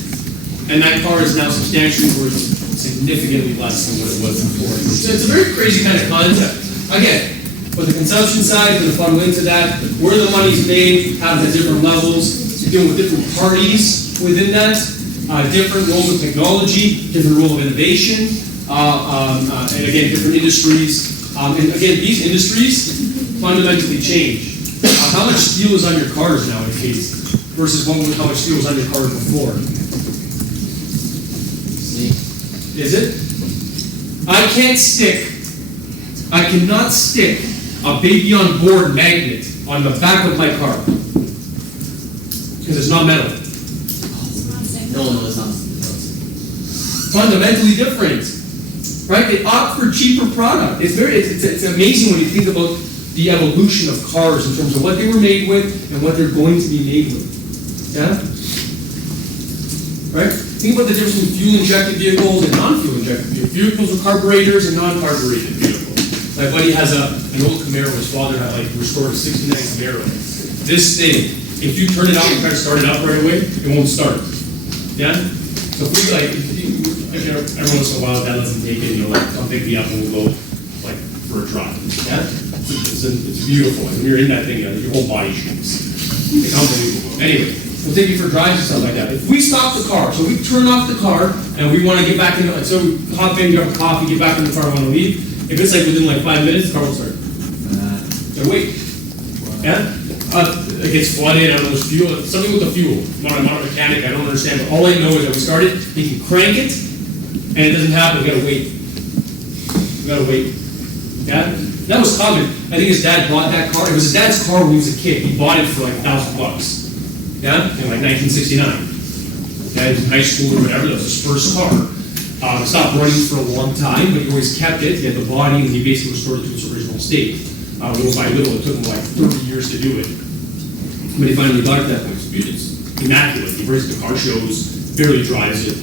and that car is now substantially worth significantly less than what it was before. So it's a very crazy kind of concept. Again, but the consumption side, going to funnel into that, where the money's made, happens at different levels, you're dealing with different parties within that, different roles of technology, different role of innovation, and again, different industries. And again, these industries fundamentally change. How much steel is on your cars nowadays versus how much steel was on your cars before? Is it? I cannot stick a baby on board magnet on the back of my car. not metal. No, it's not. Fundamentally different, right? They opt for cheaper product. It's amazing when you think about the evolution of cars in terms of what they were made with and what they're going to be made with. Yeah? Right? Think about the difference between fuel-injected vehicles and non-fuel injected vehicles. Vehicles with carburetors and non-carbureted vehicles. My buddy has an old Camaro. His father had restored a '69 Camaro. This thing, if you turn it on and try to start it up right away, it won't start. Yeah? So if we every once in a while, Dad lets him take it, come pick me up and we'll go for a drive. Yeah? It's beautiful. And when you're in that thing, your whole body shakes. It's unbelievable. Anyway, we'll take you for drives and stuff like that. If we stop the car, so we turn off the car and we want to get back in, so we hop in, grab a coffee, get back in the car, want to leave. If it's within 5 minutes, the car will start. So wait. Yeah? It gets flooded, I don't know, there's fuel, something with the fuel. I'm not a mechanic, I don't understand, but all I know is that we started, you can crank it, and it doesn't happen, we gotta wait. Yeah? That was common. I think his dad bought that car. It was his dad's car when he was a kid. He bought it for $1,000. Yeah? In 1969. Okay? He was in high school or whatever, that was his first car. It stopped running for a long time, but he always kept it. He had the body, and he basically restored it to its original state. Little by little, it took him 30 years to do it. But he finally got it that point. It's immaculate. He brings the car shows, barely drives it.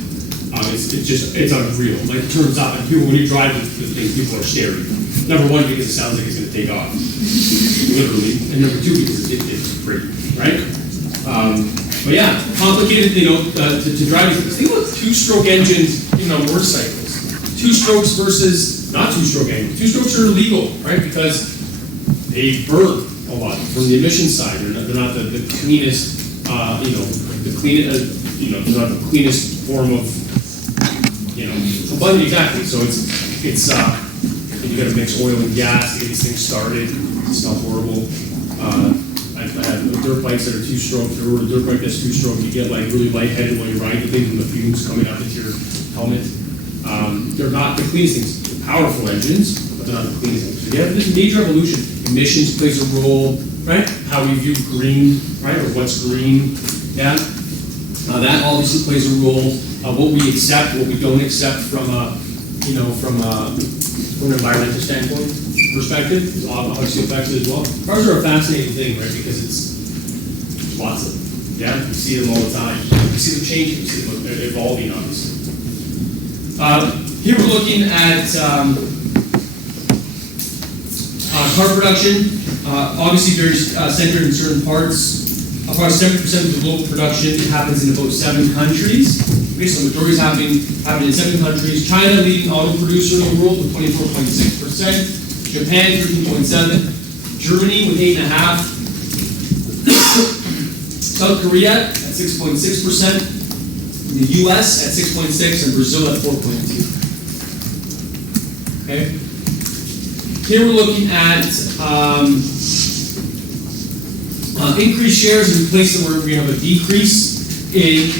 It's unreal. It turns up, and when you drive the thing, people are staring. Number one, because it sounds like it's going to take off, literally, and number two, because it's pretty, right? But yeah, complicated, to drive. Think about two-stroke engines in motorcycles. Two strokes versus not two-stroke engines. Two strokes are illegal, right? Because they burn a lot from the emission side. They're not the cleanest, they're not the cleanest form of, combustion. Exactly. So it's you got to mix oil and gas to get these things started. It's not horrible. I have dirt bikes that are two-stroke. Or a dirt bike that's two-stroke. You get really lightheaded while you're riding the thing, and the fumes coming out into your helmet. They're not the cleanest things. They're powerful engines, but they're not the cleanest things. So you have this major evolution. Emissions plays a role, right? How we view green, right, or what's green. Yeah. That obviously plays a role. What we accept, what we don't accept from an environmental standpoint perspective is obviously affected as well. Cars are a fascinating thing, right? Because it's lots of them. Yeah, you see them all the time. You see them changing, you see them evolving, obviously. Here we're looking at car production. Obviously very centered in certain parts. About 70% of the global production happens in about 7 countries. Okay, so the majority is happening in 7 countries. China, leading auto producer in the world with 24.6%. Japan, 13.7%. Germany with 8.5%. South Korea at 6.6%. The US at 6.6%, and Brazil at 4.2%. Okay. Here we're looking at increased shares in places where we have a decrease in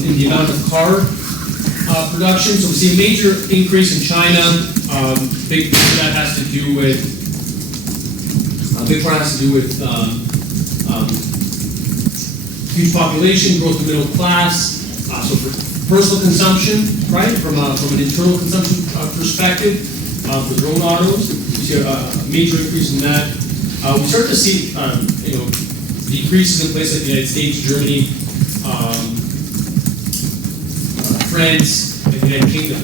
the amount of car production. So we see a major increase in China. Big part of that has to do with huge population, growth of the middle class. So for personal consumption, right, from an internal consumption perspective, for their own autos, we see a major increase in that. We start to see, decreases in places like the United States, Germany, France, and the United Kingdom.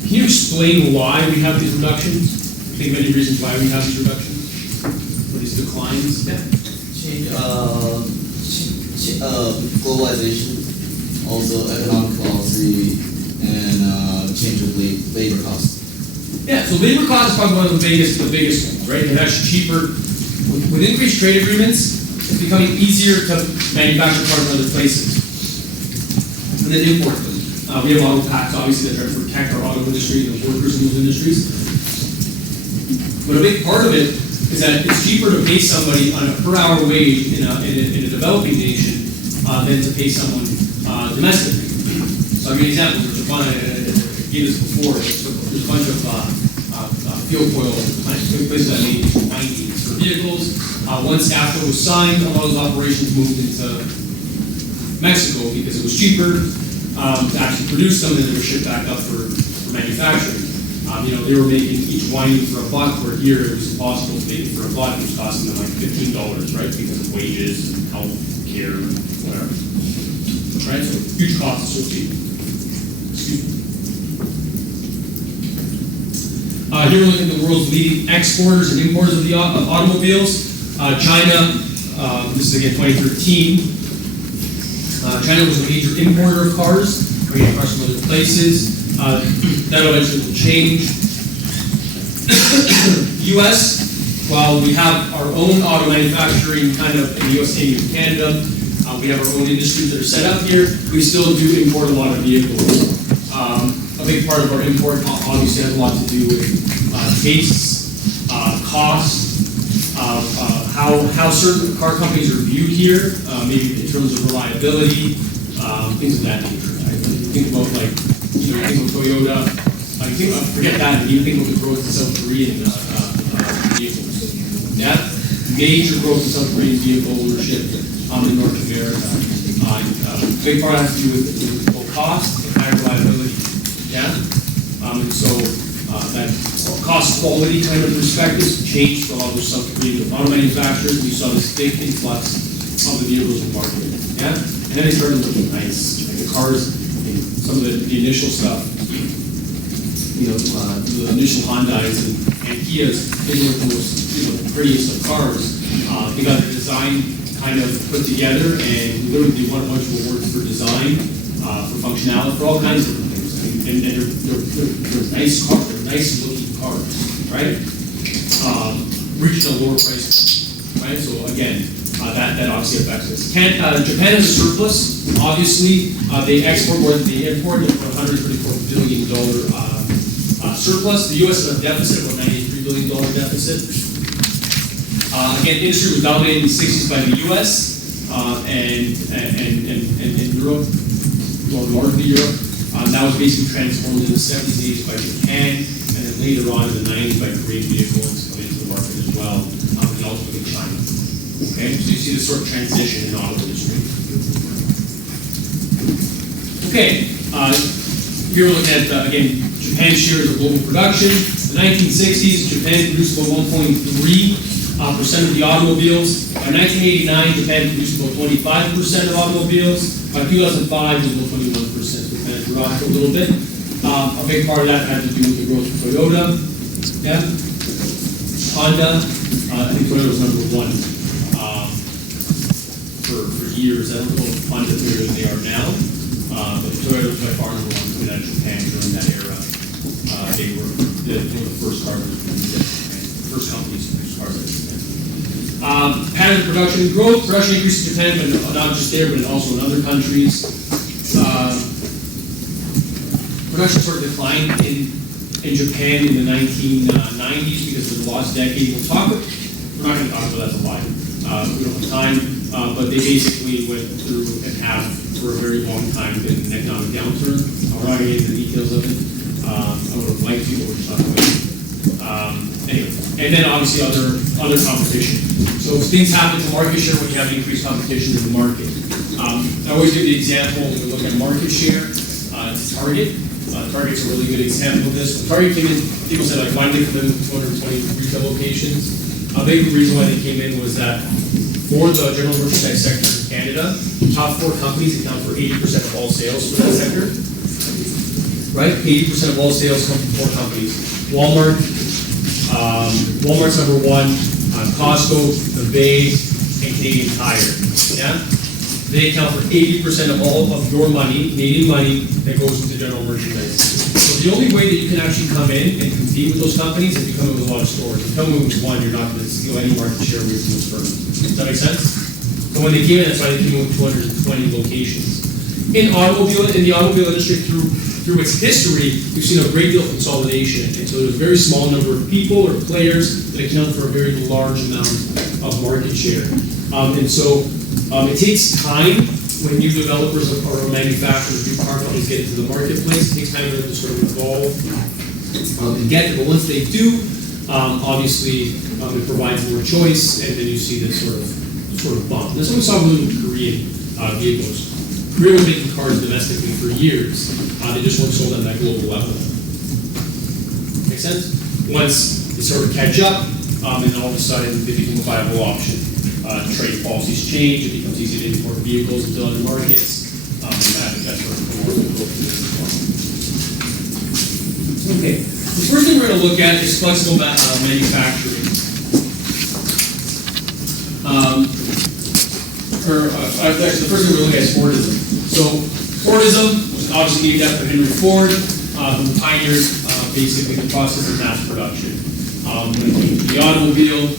Can you explain why we have these reductions? Think of any reasons why we have these reductions? Or these declines? Yeah. Globalization, also economic policy, and change of labor costs. Yeah, so labor costs is probably one of the biggest ones, right? They're actually cheaper. With increased trade agreements, it's becoming easier to manufacture cars in other places. And then import them. We have auto tax, obviously, that try to protect our auto industry and the workers in those industries. But a big part of it is that it's cheaper to pay somebody on a per-hour wage in a developing nation than to pay someone domestically. So I'll give you an example. There's a bunch, I gave this before, there's a bunch of fuel oil plants, places that made windings for vehicles. Once NAFTA was signed, a lot of those operations moved into Mexico because it was cheaper to actually produce them, and then they were shipped back up for manufacturing. They were making each winding for $1, where here it was impossible to make it for $1. It was costing them like $15, right? Because of wages and health care, whatever. Right? So huge cost associated. Excuse me. Here we're looking at the world's leading exporters and importers of the automobiles. China, this is again 2013. China was a major importer of cars, bringing cars from other places. That eventually will change. U.S., while we have our own auto manufacturing kind of in the U.S. and in Canada, we have our own industries that are set up here, we still do import a lot of vehicles. A big part of our import obviously has a lot to do with tastes, cost, how certain car companies are viewed here, maybe in terms of reliability, things of that nature. Right? When you think about you think of Toyota, forget that, and you think of the growth in South Korean vehicles. Yeah, major growth in South Korean vehicle ownership in North America. Big part has to do with low cost and high reliability. Yeah, and so that cost quality kind of perspective changed for a lot of those South Korean auto manufacturers. We saw this big influx of the vehicles in the market. Yeah, and then they started looking nice. Like the cars, some of the initial stuff, the initial Hyundais and Kias, they were the most, the prettiest of cars. They got the design kind of put together, and literally won a bunch of awards for design, for functionality, for all kinds of different things. And they're nice cars, they're nice looking cars, right? Reaching a lower price point, right? So again, that obviously affects us. Japan has a surplus. Obviously, they export more than they import. They're $134 billion surplus. The U.S. has a deficit, about $93 billion deficit. Again, industry was dominated in the 60s by the U.S. and Europe, well, north of Europe. That was basically transformed in the 70s, 80s by Japan, and then later on in the 90s by Korean vehicles coming into the market as well, and ultimately China. Okay, so you see this sort of transition in the auto industry. Okay, here we're looking at, again, Japan's share of global production. In the 1960s, Japan produced about 1.3% of the automobiles. By 1989, Japan produced about 25% of automobiles. By 2005, it was about 21%. So Japan dropped a little bit. A big part of that had to do with the growth of Toyota. Yeah. Honda, I think Toyota was number one for years. I don't know if Honda is bigger than they are now, but Toyota was by far number one in Japan during that era. They were one of the first cars that were produced, first companies to produce cars. Pattern of production growth, production increase in Japan, but not just there, but also in other countries. Production sort of declined in Japan in the 1990s because of the lost decade. We're not going to talk about that a lot. We don't have time, but they basically went through and have for a very long time been an economic downturn. We're not going to get into the details of it. I would have liked to, but we're just not going to. Anyway, and then obviously other competition. So things happen to market share when you have increased competition in the market. I always give the example when we look at market share. It's Target. Target's a really good example of this. When Target came in, people said, like, why did they come in with 220 retail locations? A big reason why they came in was that for the general merchandise sector in Canada, top 4 companies account for 80% of all sales for that sector. Right? 80% of all sales come from 4 companies. Walmart, Walmart's number 1, Costco, The Bay, and Canadian Tire. Yeah? They account for 80% of all of your money, Canadian money, that goes into general merchandise. So the only way that you can actually come in and compete with those companies is if you come in with a lot of stores. If you come in with 1, you're not going to steal any market share away from those firms. Does that make sense? So when they came in, that's why they came in with 220 locations. In the automobile industry, through its history, we've seen a great deal of consolidation. And so there's a very small number of people or players that account for a very large amount of market share. And so it takes time when new developers or manufacturers, new car companies get into the marketplace. It takes time for them to sort of evolve and get there. But once they do, obviously it provides more choice, and then you see this sort of bump. And that's what we saw with Korean vehicles. Rear was making cars domestically for years. They just weren't sold on that global level. Make sense? Once they sort of catch up, and all of a sudden they become a viable option. Trade policies change, it becomes easy to import vehicles into other markets, and that's where more of the growth is as well. Okay, the first thing we're going to look at is flexible manufacturing. Actually, the first thing we're looking at is Fordism. So, Fordism was obviously named after Henry Ford, who pioneered basically the process of mass production. When it came to the automobile,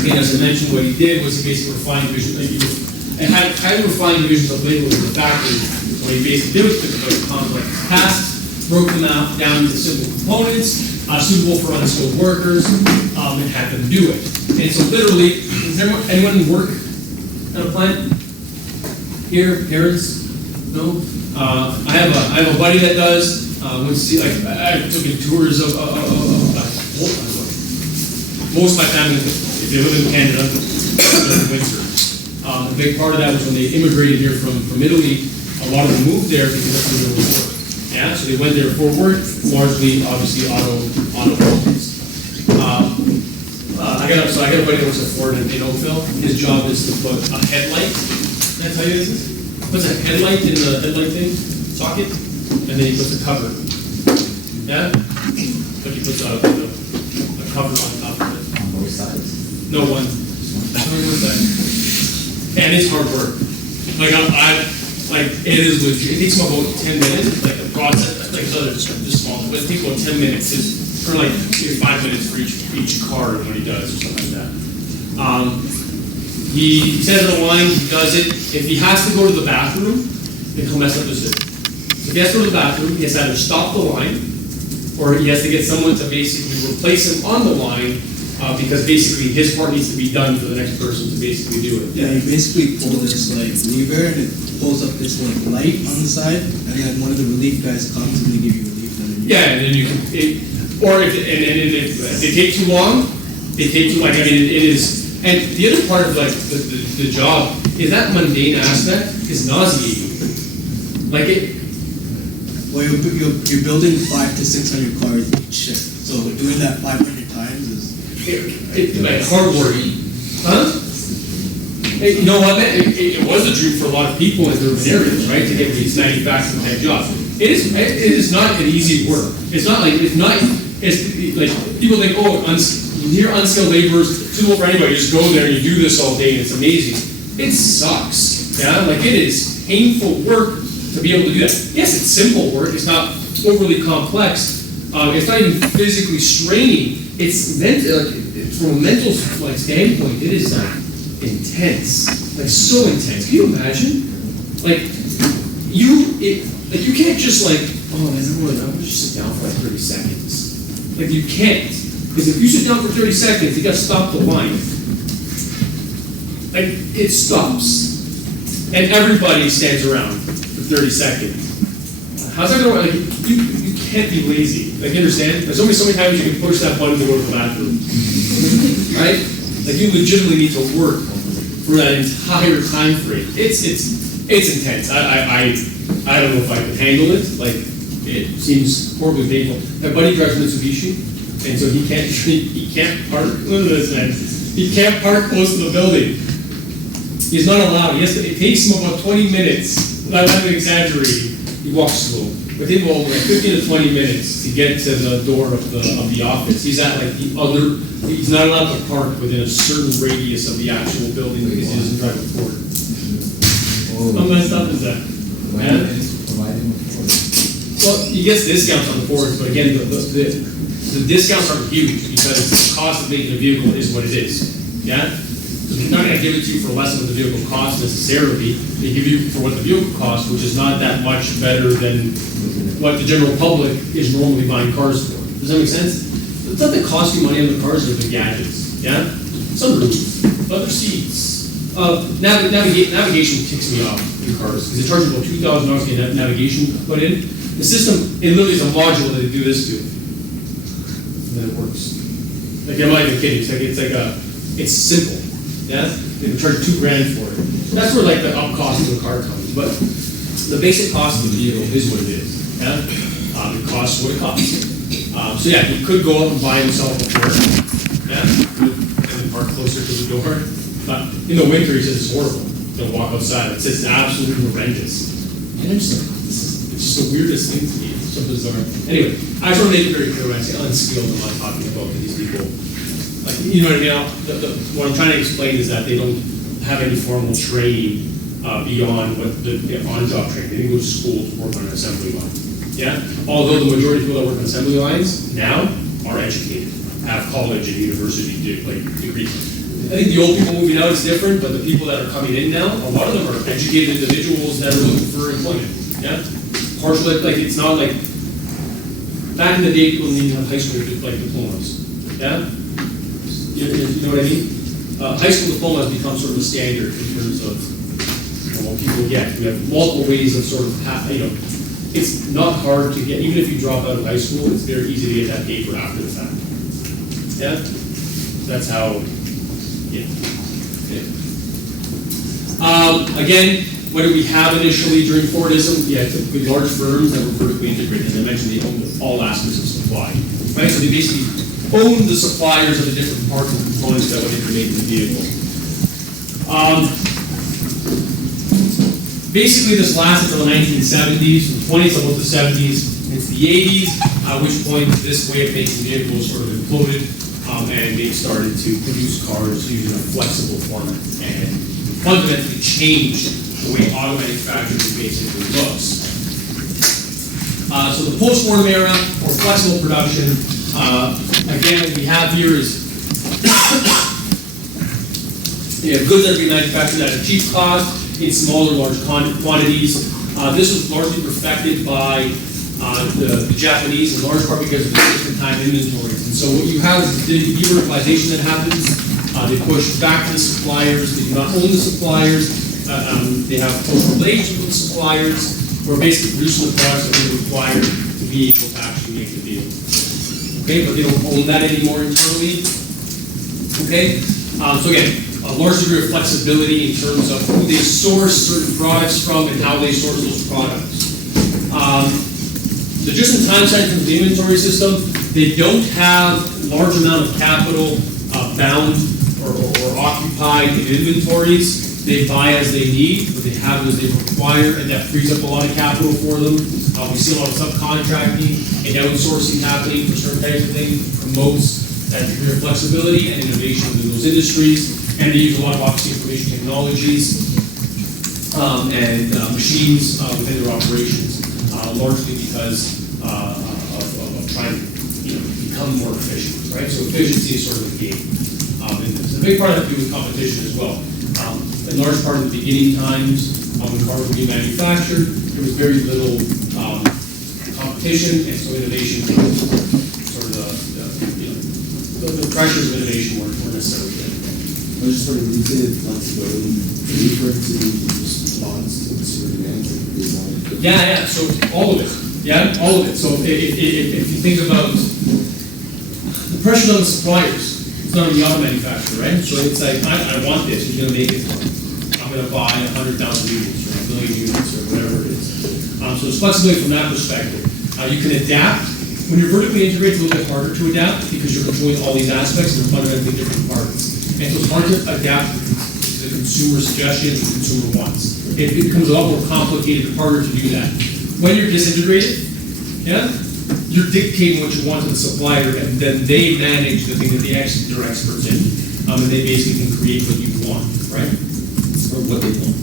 again, as I mentioned, what he did was he basically refined divisions, and had highly refined divisions of labor in the factory. What he basically did was took a very complex tasks, broke them out down into simple components, suitable for unskilled workers, and had them do it. And so literally, does anyone work at a plant? Here, parents? No? I have a buddy that does. Went to see, like, I took in tours of most of my family, if they live in Canada, during the winter. A big part of that was when they immigrated here from Italy. A lot of them moved there because that's where there was work. Yeah, so they went there for work, largely, obviously, automobiles. I got a buddy that works at Ford in Oakville. His job is to put a headlight. Can I tell you this? Puts a headlight in the headlight thing, socket, and then he puts a cover. Yeah? But he puts a cover on top of it. On both sides. No, one. Only one side. And it's hard work. Like it is legit. It takes him about 10 minutes, like the process, like other just small, but it takes about 10 minutes, or like 5 minutes for each card when he does, or something like that. He says on the line, he does it. If he has to go to the bathroom, then he'll mess up his system. So if he has to go to the bathroom, he has to either stop the line, or he has to get someone to basically replace him on the line, because basically his part needs to be done for the next person to basically do it. Yeah, you basically pull this like lever and it pulls up this like light on the side, and then one of the relief guys comes and they give you relief. Yeah, and then you can, if they take too long, they take too long. I mean, it is. And the other part of like the job is that mundane aspect is nauseating. Like it. Well, you're building 500 to 600 cars each shift, so doing that 500 times is. Like hard work. Huh? Hey, you know what, man? It was a dream for a lot of people in urban areas, right? To get these manufacturing type jobs. It is not an easy work. It's like people think, oh, you're unskilled laborers, suitable for anybody. You just go there and you do this all day and it's amazing. It sucks. Yeah, like it is painful work to be able to do that. Yes, it's simple work. It's not overly complex. It's not even physically straining. It's from a mental standpoint, it is intense, so intense. Can you imagine? You can't just oh man, I'm gonna just sit down for 30 seconds. You can't, because if you sit down for 30 seconds, you got to stop the line. It stops, and everybody stands around for 30 seconds. How's that going to work? You can't be lazy. You understand? There's only so many times you can push that button to go to the bathroom. Right? You legitimately need to work for that entire time frame. It's intense. I don't know if I can handle it. It seems horribly painful. My buddy drives Mitsubishi, and so he can't park. Look at this, man. He can't park close to the building. He's not allowed. It takes him about 20 minutes. I'm not exaggerating. He walks slow. With him, over 15 to 20 minutes to get to the door of the office. He's at he's not allowed to park within a certain radius of the actual building because he doesn't drive a Ford. How messed up is that? Well, he gets discounts on the Fords, but again, the discounts aren't huge because the cost of making a vehicle is what it is. Yeah? So they're not going to give it to you for less than what the vehicle costs necessarily. They give you for what the vehicle costs, which is not that much better than what the general public is normally buying cars for. Does that make sense? The stuff that costs you money on the cars are the gadgets. Yeah? Sunroof, leather seats. Navigation ticks me off in cars because they charge you about $2,000 to get navigation put in. The system, it literally is a module that they do this to. And then it works. I'm not even kidding. It's simple. Yeah, they would charge $2,000 for it. That's where like the up cost of the car comes. But the basic cost of the vehicle is what it is. Yeah, it costs what it costs. So yeah, he could go out and buy himself a car. Yeah, and then park closer to the door. But in the winter, he says it's horrible. Don't walk outside. It's just absolutely horrendous. And it's just the weirdest thing to me. It's so bizarre. Anyway, I just want to make it very clear when I say unskilled, I'm not talking about these people. Like, you know what I mean? What I'm trying to explain is that they don't have any formal training beyond what the on-job training. They didn't go to school to work on an assembly line. Yeah? Although the majority of people that work on assembly lines now are educated, have college and university degrees. I think the old people moving out is different, but the people that are coming in now, a lot of them are educated individuals that are looking for employment. Yeah? Partially, like, it's not like, back in the day, people didn't have high school diplomas. Yeah? You know what I mean? High school diploma has become sort of a standard in terms of what people get. We have multiple ways of sort of, it's not hard to get, even if you drop out of high school, it's very easy to get that paper after the fact. Yeah? That's how, yeah. Again, what do we have initially during Fordism? Yeah, typically large firms that were vertically integrated. As I mentioned, they owned all aspects of supply. Right? So they basically own the suppliers of the different parts and components that would integrate in the vehicle. Basically, this lasted until the 1970s, from the 20s up to the 70s, into the 80s, at which point this way of making vehicles sort of imploded, and they started to produce cars using a flexible format, and fundamentally changed the way auto manufacturing basically looks. So the post-mortem era, or flexible production, again, what we have here is you have goods that are being manufactured at a cheap cost in small or large quantities. This was largely perfected by the Japanese, in large part because of the just-in-time inventories. And so what you have is the de-verticalization that happens. They push back to the suppliers. They do not own the suppliers. They have close relations with suppliers, who are basically producing the products that they require to be able to actually make the vehicle. Okay, but they don't own that anymore internally. Okay, so again, a large degree of flexibility in terms of who they source certain products from and how they source those products. The just-in-time side from the inventory system, they don't have large amount of capital bound or occupied in inventories. They buy as they need, but they have as they require, and that frees up a lot of capital for them. We see a lot of subcontracting and outsourcing happening for certain types of things, promotes that degree of flexibility and innovation within those industries. And they use a lot of obviously information technologies and machines within their operations, largely because of trying to become more efficient, right? So efficiency is sort of the game. And there's a big part of that to do with competition as well. In large part of the beginning times, when cars were being manufactured, there was very little competition, and so innovation was sort of the pressures of innovation weren't necessarily there. I was just wondering, when you say flexibility, can you refer to the response to consumer demands like they want? Yeah, so all of it. Yeah, all of it. So if you think about the pressure on the suppliers, it's not on the auto manufacturer, right? So it's like, I want this, who's going to make it for me? I'm going to buy 100,000 units or 1 million units or whatever it is. So it's flexibility from that perspective. You can adapt. When you're vertically integrated, it's a little bit harder to adapt because you're controlling all these aspects and they're fundamentally different parts. And so it's hard to adapt to the consumer suggestions and consumer wants. It becomes a lot more complicated and harder to do that. When you're disintegrated, yeah, you're dictating what you want to the supplier, and then they manage the thing that they're experts in, and they basically can create what you want, right? Or what they want.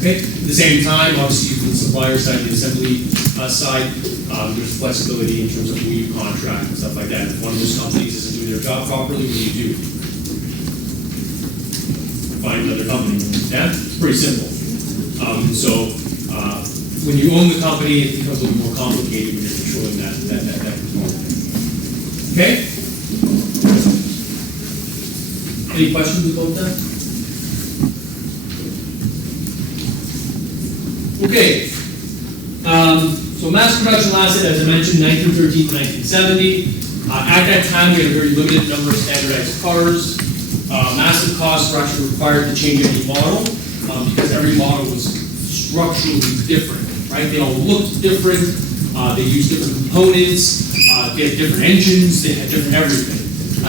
Okay. At the same time, obviously, from the supplier side, the assembly side, there's flexibility in terms of who you contract and stuff like that. If one of those companies isn't doing their job properly, what do you do? Find another company. Yeah, it's pretty simple. When you own the company, it becomes a little more complicated when you're controlling that component. Okay? Any questions about that? Okay. So mass production lasted, as I mentioned, 1913 to 1970. At that time, we had a very limited number of standardized cars. Massive costs were actually required to change any model because every model was structurally different, right? They all looked different. They used different components. They had different engines. They had different everything.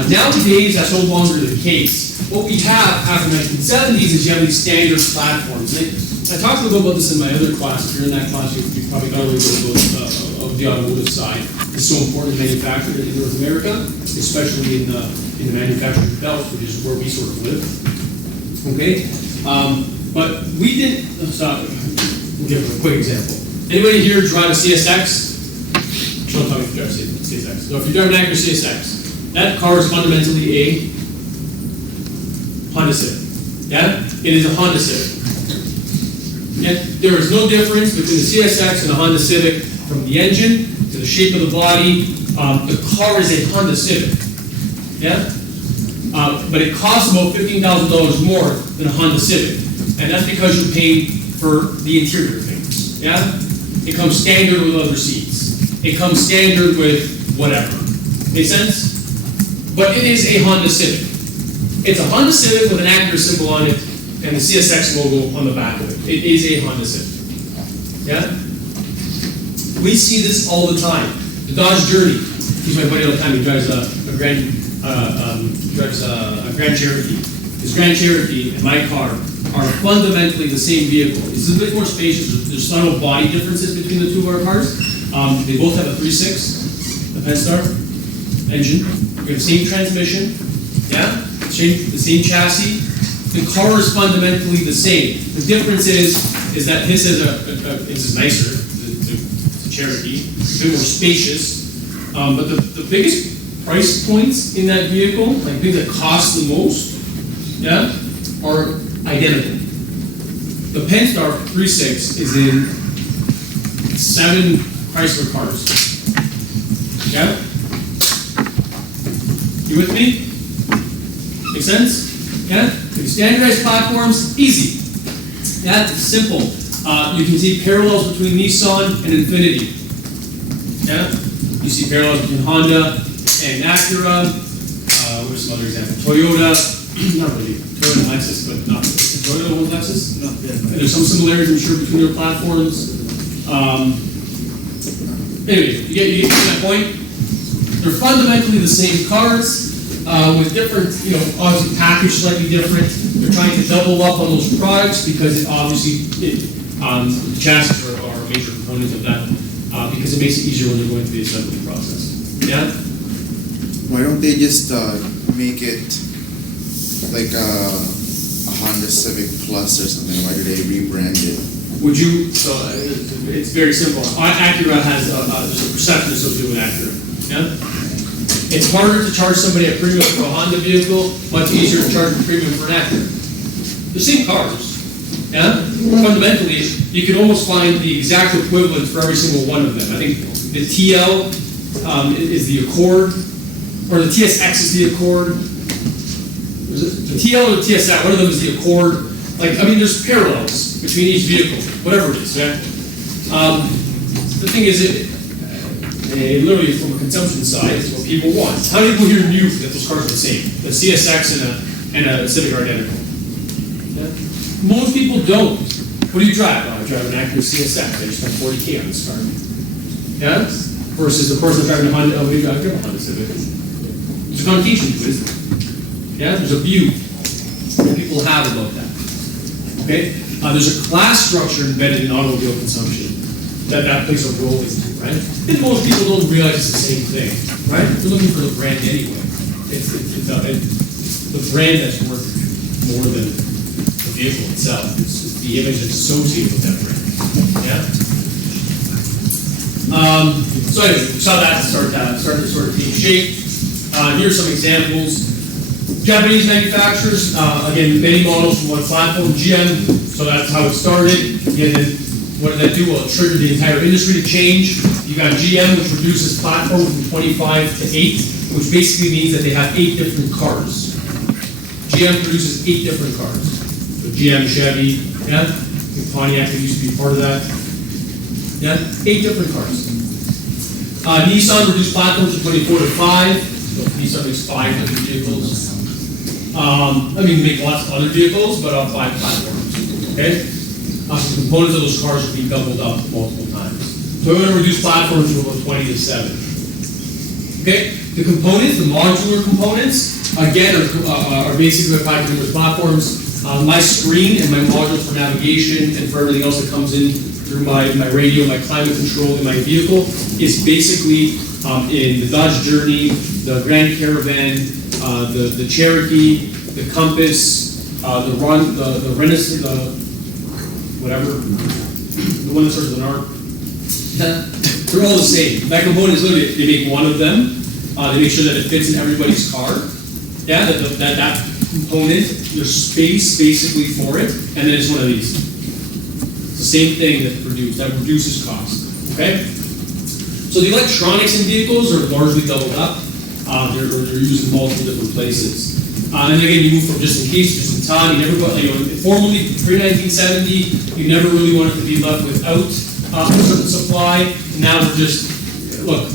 Nowadays, that's no longer the case. What we have after the 1970s is you have these standard platforms. I talked a little about this in my other class. If you're in that class, you probably got a little bit of the automotive side. It's so important to manufacture in North America, especially in the manufacturing belt, which is where we sort of live. Okay? But we didn't, we'll give a quick example. Anybody here drive a CSX? Don't tell me if you drive a CSX. So if you drive an Acura CSX, that car is fundamentally a Honda Civic. Yeah? It is a Honda Civic. Yeah? There is no difference between the CSX and the Honda Civic from the engine to the shape of the body. The car is a Honda Civic. Yeah? But it costs about $15,000 more than a Honda Civic. And that's because you paid for the interior things. Yeah? It comes standard with leather seats. It comes standard with whatever. Make sense? But it is a Honda Civic. It's a Honda Civic with an Acura symbol on it and the CSX logo on the back of it. It is a Honda Civic. Yeah? We see this all the time. The Dodge Journey. He's my buddy all the time. He drives a Grand Cherokee. His Grand Cherokee and my car are fundamentally the same vehicle. It's a bit more spacious. There's subtle body differences between the two of our cars. They both have a 3.6, the Pentastar engine. We have the same transmission. Yeah? The same chassis. The car is fundamentally the same. The difference is that his is nicer, the Cherokee, a bit more spacious. But the biggest price points in that vehicle, like things that cost the most, yeah, are identical. The Pentastar 3.6 is in 7 Chrysler cars. Yeah? You with me? Make sense? Yeah? Standardized platforms, easy. Yeah, it's simple. You can see parallels between Nissan and Infiniti. Yeah? You see parallels between Honda and Acura. Where's some other example? Toyota, not really. Toyota and Lexus, but not. Is Toyota and Lexus? No, yeah. And there's some similarities, I'm sure, between their platforms. Anyway, you get my point? They're fundamentally the same cars. With different, obviously packaged slightly different. They're trying to double up on those products because the chassis are a major component of that because it makes it easier when they're going through the assembly process. Yeah? Why don't they just make it like a Honda Civic Plus or something? Why do they rebrand it? Would you, it's very simple. Acura has there's a perception associated with Acura. Yeah? It's harder to charge somebody a premium for a Honda vehicle, much easier to charge a premium for an Acura. The same cars, yeah? Fundamentally, you can almost find the exact equivalent for every single one of them. I think the TL is the Accord, or the TSX is the Accord. Was it the TL or the TSX? One of them is the Accord. There's parallels between each vehicle, whatever it is, yeah? The thing is, literally from a consumption side, it's what people want. How many people here knew that those cars are the same? The CSX and a Civic are identical. Yeah? Most people don't. What do you drive? I drive an Acura CSX. I just spent $40K on this car. Yeah? Versus, of course, I'm driving a Honda. I drive a Honda Civic. There's a connotation to it, isn't there? Yeah? There's a view that people have about that. Okay? There's a class structure embedded in automobile consumption that plays a role into, right? And most people don't realize it's the same thing, right? They're looking for the brand anyway. It's the brand that's worth more than the vehicle itself. It's the image that's associated with that brand. Yeah. So anyway, we saw that start to sort of take shape. Here's some examples. Japanese manufacturers, again, many models from one platform. GM, so that's how it started. And then what did that do? Well, it triggered the entire industry to change. You got GM, which reduces platform from 25 to 8, which basically means that they have 8 different cars. GM produces 8 different cars. So GM, Chevy, yeah? Pontiac used to be part of that. Yeah? 8 different cars. Nissan reduced platforms from 24 to 5. So Nissan makes 500 vehicles. They make lots of other vehicles, but on 5 platforms. Okay? The components of those cars are being doubled up multiple times. Toyota reduced platforms from about 20 to 7. Okay? The components, the modular components, again, are basically packaged in with platforms. My screen and my modules for navigation and for everything else that comes in through my radio, my climate control in my vehicle is basically in the Dodge Journey, the Grand Caravan, the Cherokee, the Compass, the Renaissance, whatever, the one that starts with an R. They're all the same. That component is literally, they make one of them. They make sure that it fits in everybody's car. Yeah, that component, there's space basically for it, and then it's one of these. It's the same thing that reduces cost. Okay? So the electronics in vehicles are largely doubled up. They're used in multiple different places. And again, you move from just in case, just in time. You never got, formerly pre-1970, you never really wanted to be left without a certain supply. Now we're just, look,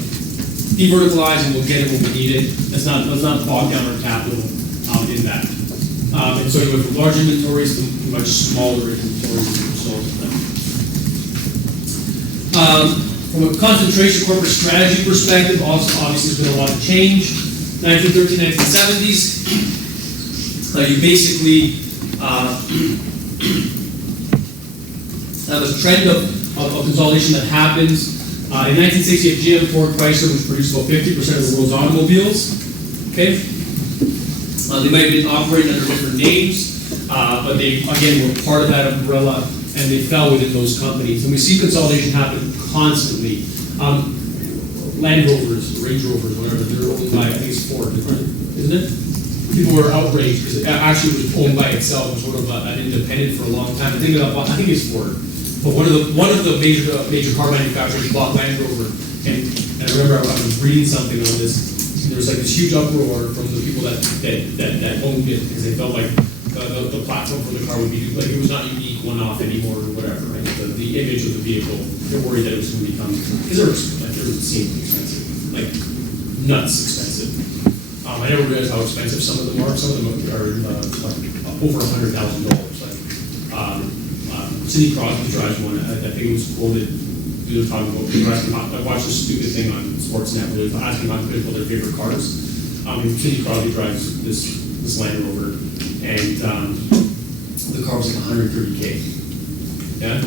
de-verticalize and we'll get it when we need it. Let's not bog down our capital in that. And so you went from large inventories to much smaller inventories as a result of that. From a concentration corporate strategy perspective, also obviously there's been a lot of change. 1913, 1970s, you basically have a trend of consolidation that happens. In 1960, you have GM, Ford, Chrysler, which produced about 50% of the world's automobiles. Okay, they might have been operating under different names, but they again were part of that umbrella, and they fell within those companies. And we see consolidation happen constantly. Land Rovers, Range Rovers, whatever, they're owned by, I think it's Ford, isn't it? People were outraged because it actually was owned by itself, was sort of an independent for a long time. I think it's Ford. But one of the major car manufacturers bought Land Rover, and I remember I was reading something on this. There was like this huge uproar from the people that owned it because they felt like the platform for the car would be like it was not unique, one-off anymore or whatever. Right? The image of the vehicle, they're worried that it was going to become because they were extremely expensive, like nuts expensive. I never realized how expensive some of them are. Some of them are like over $100,000. Like Sidney Crosby drives one. I think it was quoted. We were talking about. I watched this stupid thing on Sportsnet where they were asking about people their favorite cars. Sidney Crosby drives this Land Rover, and the car was like $130K. Yeah,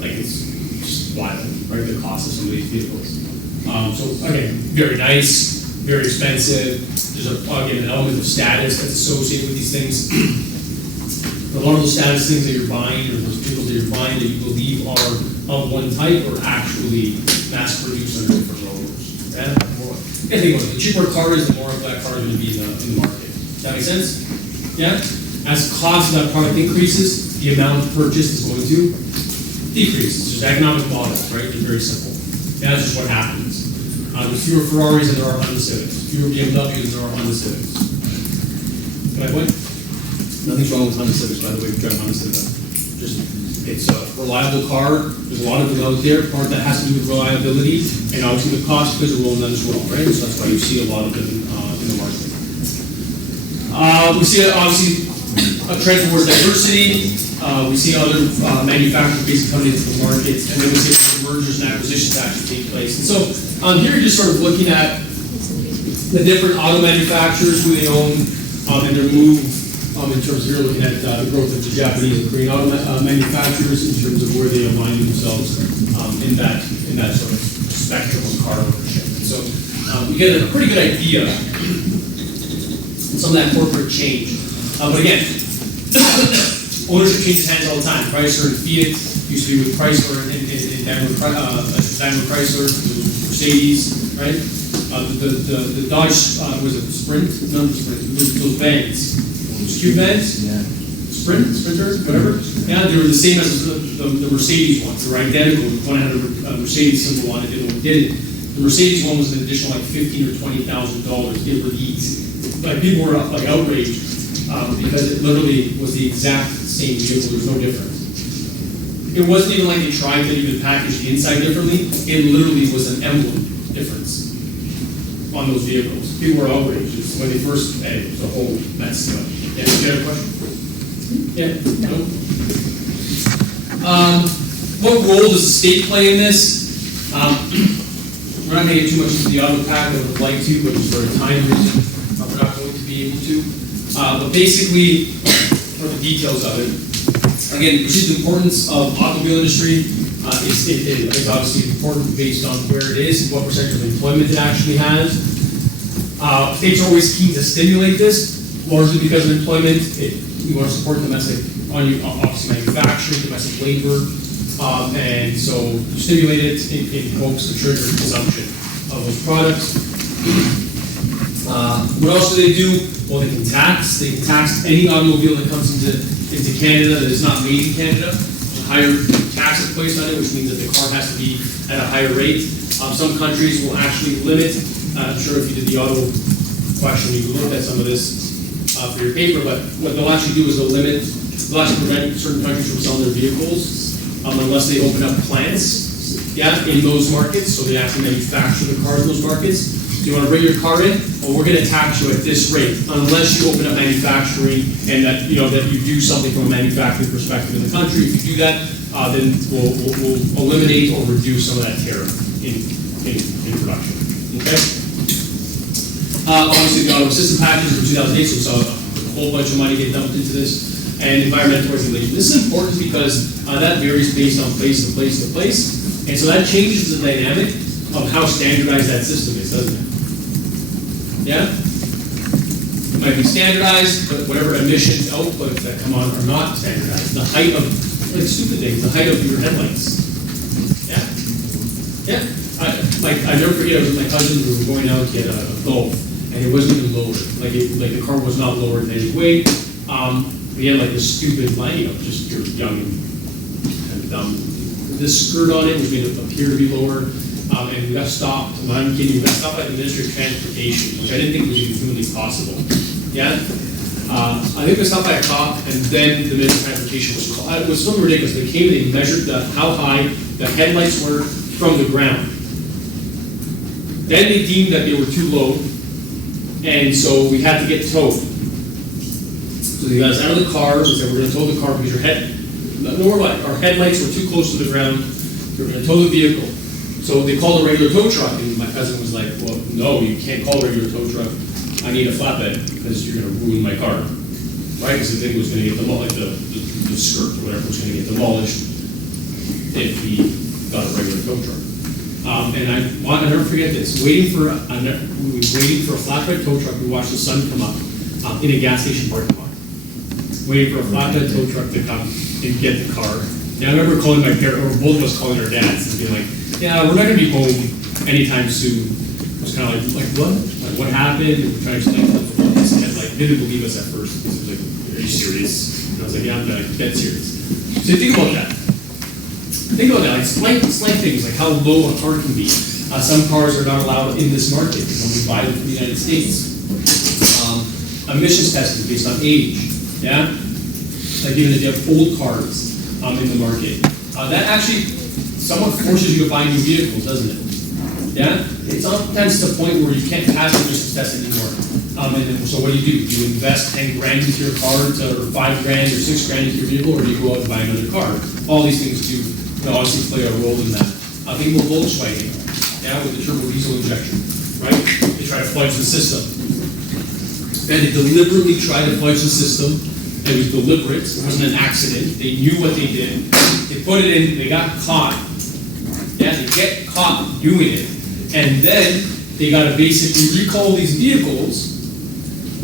like it's just wild, right? The cost of some of these vehicles. So again, very nice, very expensive. There's again an element of status that's associated with these things. A lot of those status things that you're buying, or those vehicles that you're buying that you believe are of one type, are actually mass-produced under different logos. Yeah? And think about it. The cheaper a car is, the more of that car is going to be in the market. Does that make sense? Yeah? As the cost of that product increases, the amount purchased is going to decrease. It's just economic model, right? It's very simple. That's just what happens. There's fewer Ferraris than there are Honda Civics. Fewer BMWs than there are Honda Civics. Can I point? Nothing's wrong with Honda Civics, by the way, if you drive Honda Civic. It's a reliable car. There's a lot of them out there. Part of that has to do with reliability, and obviously the cost plays a role in that as well, right? So that's why you see a lot of them in the market. We see obviously a trend towards diversity. We see other manufacturing-based coming into the market, and then we see mergers and acquisitions actually take place. And so here you're just sort of looking at the different auto manufacturers, who they own, and their move. In terms of here, looking at the growth of the Japanese and Korean auto manufacturers in terms of where they align themselves in that sort of spectrum of car ownership. And so you get a pretty good idea of some of that corporate change. But again, ownership changes hands all the time. Chrysler and Fiat used to be with Chrysler and Daimler Chrysler, Mercedes, right? The Dodge was it Sprint? No, Sprint. Those vans. Cube vans? Yeah. Sprinter, whatever. Yeah, they were the same as the Mercedes ones. They were identical. One had a Mercedes symbol on it, the other one didn't. The Mercedes one was an additional like $15,000 or $20,000. It would eat. Like people were like outraged because it literally was the exact same vehicle. There was no difference. It wasn't even like they tried to even package the inside differently. It literally was an emblem difference on those vehicles. People were outraged. It's when they first, it was a whole mess. But, yeah, you have a question? Yeah? No? What role does the state play in this? We're not going to get too much into the auto pack. I would like to, but just for a time reason, we're not going to be able to. But basically, for the details of it, again, the perceived importance of automobile industry is obviously important based on where it is and what percentage of employment it actually has. States are always keen to stimulate this, largely because of employment. We want to support domestic, obviously manufacturing, domestic labor, and so stimulate it in hopes to trigger consumption of those products. What else do they do? Well, they can tax. They can tax any automobile that comes into Canada that is not made in Canada. There's a higher tax is placed on it, which means that the car has to be at a higher rate. Some countries will actually limit. I'm sure if you did the auto question, you looked at some of this for your paper, but what they'll actually do is they'll actually prevent certain countries from selling their vehicles unless they open up plants, in those markets, so they actually manufacture the cars in those markets. Do you want to bring your car in? Well, we're going to tax you at this rate, unless you open up manufacturing and that you do something from a manufacturing perspective in the country. If you do that, then we'll eliminate or reduce some of that tariff in production. Okay. Obviously, the auto system package for 2008, so we saw a whole bunch of money get dumped into this, and environmental regulation. This is important because that varies based on place to place to place, and so that changes the dynamic of how standardized that system is, doesn't it? Yeah? It might be standardized, but whatever emissions outputs that come on are not standardized. The height of, like stupid things, the height of your headlights. Yeah? Yeah? I never forget, I was with my cousin, we were going out, he had a Golf, and it wasn't even lowered. Like the car was not lowered in any way. We had like this stupid line, just you're young and dumb. This skirt on it was made to appear to be lower. And we got stopped. Well, I'm kidding. We got stopped by the Ministry of Transportation, which I didn't think was even humanly possible. Yeah, I think we got stopped by a cop, and then the Ministry of Transportation was called. It was so ridiculous. They came and they measured how high the headlights were from the ground. Then they deemed that they were too low, and so we had to get towed. So they got us out of the car. We said we're going to tow the car because our headlights were too close to the ground. We're going to tow the vehicle. So they called a regular tow truck, and my cousin was like, well, no, you can't call a regular tow truck. I need a flatbed because you're going to ruin my car. Right? Because the thing was going to get demolished, like the skirt or whatever was going to get demolished if he got a regular tow truck. And I'll never forget this. We were waiting for a flatbed tow truck. We watched the sun come up in a gas station parking lot. Waiting for a flatbed tow truck to come and get the car. And I remember calling my parents, or both of us calling our dads and being like, yeah, we're not going to be home anytime soon. It was kind of like what? Like, what happened? And we're trying to explain to them. They didn't believe us at first. It was like, are you serious? And I was like, yeah, I'm dead serious. So think about that. Think about that, like slight things, like how low a car can be. Some cars are not allowed in this market when we buy them from the United States. Emissions testing based on age, yeah? Like even if you have old cars in the market. That actually somewhat forces you to buy new vehicles, doesn't it? Yeah? It's sometimes to the point where you can't pass emissions test anymore. And then, so what do? Do you invest 10 grand into your car, or 5 grand or 6 grand into your vehicle, or do you go out and buy another car? All these things do obviously play a role in that. Think about Volkswagen, yeah, with the turbo diesel injection, right? They try to fudge the system. And they deliberately tried to fudge the system. It was deliberate, it wasn't an accident. They knew what they did. They put it in, they got caught. Yeah, they get caught doing it. And then they got to basically recall these vehicles.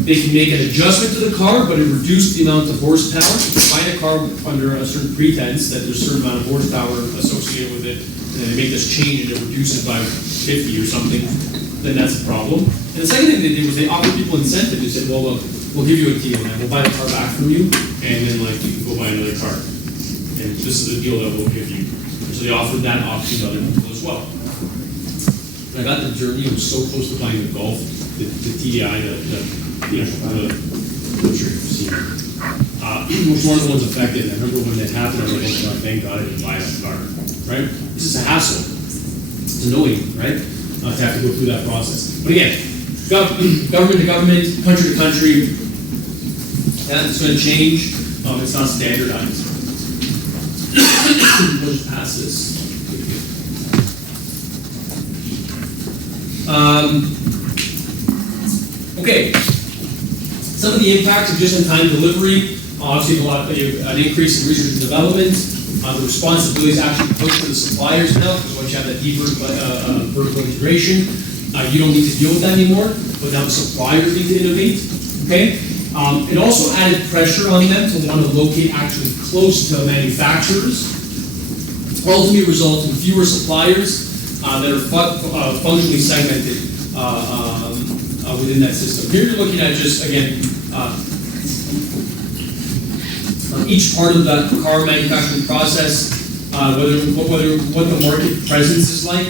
They can make an adjustment to the car, but it reduced the amount of horsepower. If you find a car under a certain pretense that there's a certain amount of horsepower associated with it, and they make this change and it reduces by 50 or something, then that's a problem. And the second thing they did was they offered people incentive. They said, well, look, we'll give you a deal, man. We'll buy the car back from you, and then like you can go buy another car. And this is the deal that we'll give you. And so they offered that option to other people as well. When I got the journey, it was so close to buying the Golf, the TDI, I'm sure you've seen it. which one of the ones affected. And I remember when that happened, I was like, oh, thank God I didn't buy that car, right? This is a hassle. It's annoying, right? To have to go through that process. But again, government to government, country to country, that's going to change. It's not standardized. We'll just pass this. Okay. Some of the impacts of just-in-time delivery. Obviously, an increase in research and development. The responsibility is actually put to the suppliers now, because once you have that deeper vertical integration, you don't need to deal with that anymore, but now the suppliers need to innovate. Okay. It also added pressure on them to want to locate actually close to manufacturers, ultimately results in fewer suppliers that are functionally segmented within that system. Here you're looking at just, again, each part of that car manufacturing process, what the market presence is like,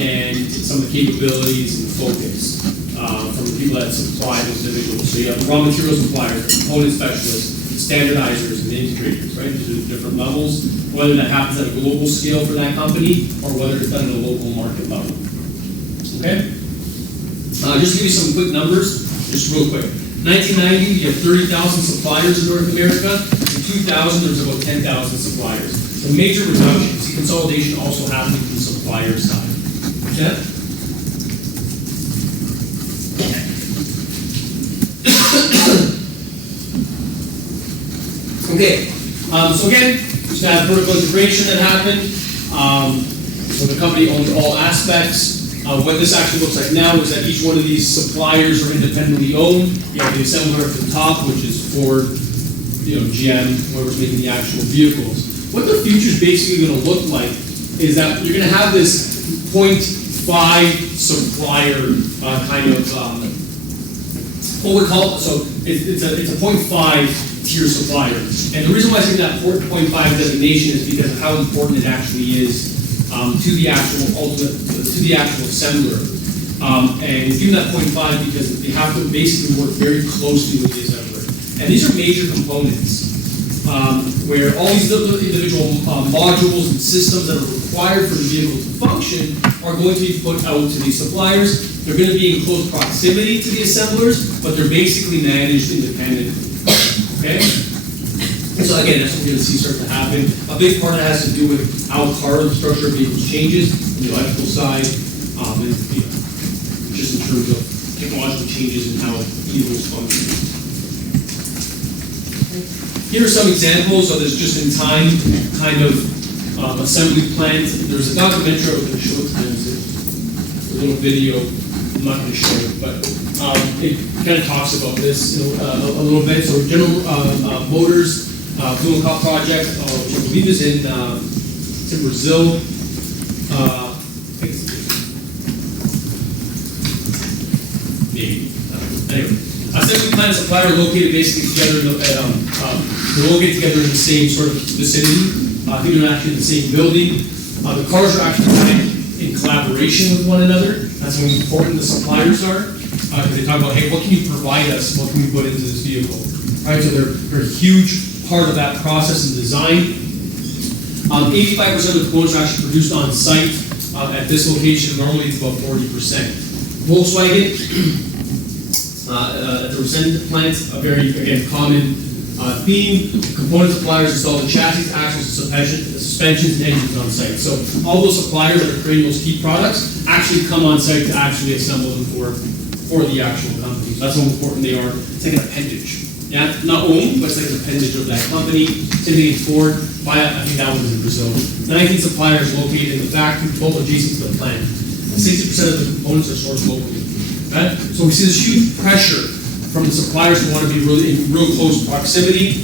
and some of the capabilities and focus from the people that supply those individuals. So you have raw material suppliers, component specialists, standardizers, and integrators, right? These are different levels, whether that happens at a global scale for that company or whether it's done at a local market level. Okay? Just to give you some quick numbers, just real quick. 1990, you have 30,000 suppliers in North America. In 2000, there was about 10,000 suppliers. So major reduction. See, consolidation also happening from the supplier side. Okay? Okay. So again, just had vertical integration that happened. So the company owned all aspects. What this actually looks like now is that each one of these suppliers are independently owned. You have the assembler at the top, which is Ford, GM, whoever's making the actual vehicles. What the future is basically going to look like is that you're going to have this 0.5 supplier kind of what we call it. So it's a 0.5 tier supplier, and the reason why I say that 0.5 designation is because of how important it actually is to the actual assembler. And given that 0.5 because they have to basically work very closely with the assembler. And these are major components where all these individual modules and systems that are required for the vehicle to function are going to be put out to these suppliers. They're going to be in close proximity to the assemblers, but they're basically managed independently. Okay? So again, that's what we're going to see start to happen. A big part of it has to do with how hard the structure of vehicles changes on the electrical side, and just in terms of technological changes and how vehicles function. Here are some examples of this just-in-time kind of assembly plant. There's a documentary I'm going to show it to you. A little video. I'm not going to show it, but it kind of talks about this a little bit. So General Motors. Blue Cup project, which I believe is in Brazil. Maybe. Anyway, assembly plant and supplier located basically together. They're located together in the same sort of vicinity. I think they're actually in the same building. The cars are actually designed in collaboration with one another. That's how important the suppliers are. Because they talk about, hey, what can you provide us? What can we put into this vehicle? Right. So they're huge part of that process and design. 85% of the components are actually produced on site. At this location, normally it's about 40%. Volkswagen, at the Resende plant, a very, again, common theme. Component suppliers install the chassis, axles, suspensions, and engines on site. So all those suppliers that are creating those key products actually come on site to actually assemble them for the actual company. So that's how important they are. It's like an appendage. Yeah, not owned, but it's like an appendage of that company. Same thing in Ford. I think that was in Brazil. 19 suppliers located in the factory, both adjacent to the plant. 60% of the components are sourced locally. Okay? So we see this huge pressure from the suppliers who want to be really in real close proximity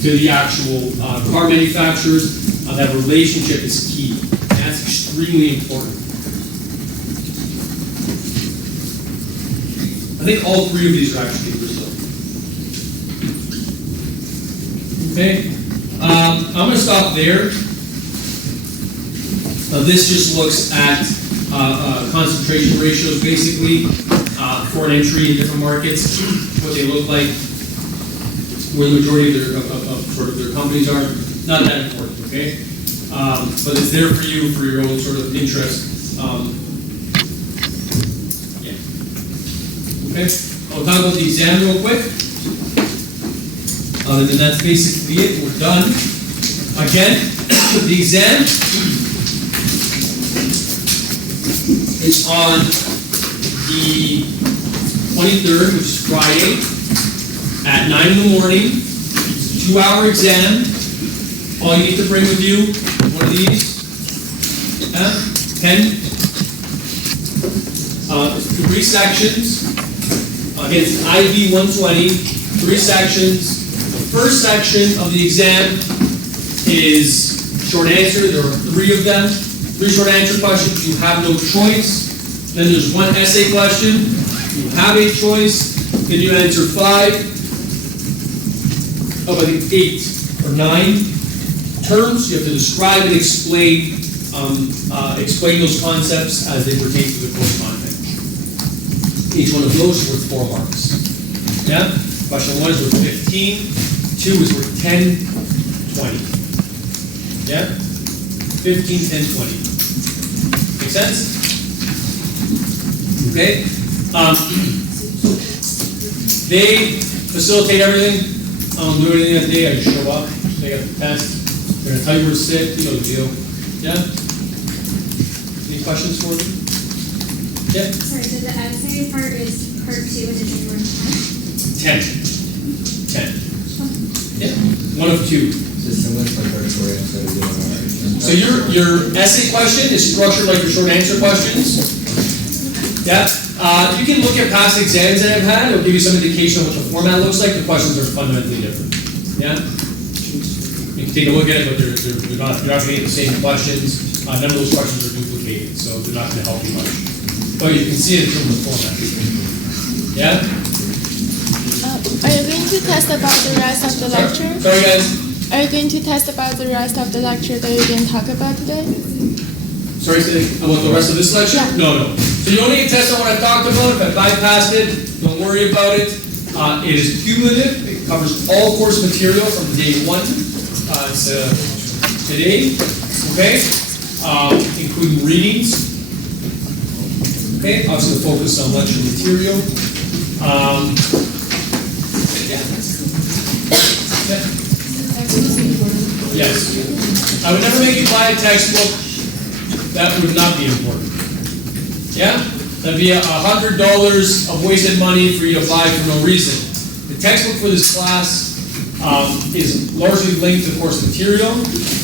to the actual car manufacturers. That relationship is key. And that's extremely important. I think all three of these are actually in Brazil. Okay, I'm going to stop there. This just looks at concentration ratios, basically, for an entry in different markets, what they look like. where the majority of sort of their companies are, not that important, okay? But it's there for you for your own sort of interest. Yeah. Okay, I'll talk about the exam real quick. And then that's basically it, we're done. Again, the exam is on the 23rd, which is Friday, at 9 in the morning. It's a 2-hour exam. All you need to bring with you, one of these, pen. 3 sections. Again, it's IV 120, 3 sections. The first section of the exam is short answer. There are 3 of them. 3 short answer questions. You have no choice. Then there's 1 essay question. You have a choice. Then you answer 5. I think 8 or 9 terms. You have to describe and explain those concepts as they pertain to the course content. Each one of those is worth 4 marks. Yeah? Question 1 is worth 15. 2 is worth 10, 20. Yeah? 15, 10, 20. Make sense? Okay? They facilitate everything. I don't do anything that day. I just show up. They got the test. They're going to tell you where to sit. You know the deal. Yeah? Any questions for me? Yeah? Sorry, so the essay part is part 2 and it's only worth 10? 10. Yeah. 1 of 2. So your essay question is structured like your short answer questions. Yeah. You can look at past exams that I've had. It'll give you some indication of what the format looks like. The questions are fundamentally different. Yeah. You can take a look at it, but you're not going to get the same questions. None of those questions are duplicated, so they're not going to help you much. But you can see it in terms of format. Yeah. Are you going to test about the rest of the lecture? Sorry, guys. Are you going to test about the rest of the lecture that you didn't talk about today? Sorry, about the rest of this lecture? Yeah. No. So you only get tested on what I talked about. If I bypassed it, don't worry about it. It is cumulative. It covers all course material from day 1 to today. Okay? Including readings. Okay? Obviously the focus on lecture material. Yes. I would never make you buy a textbook that would not be important. Yeah? That'd be $100 of wasted money for you to buy for no reason. The textbook for this class is largely linked to course material.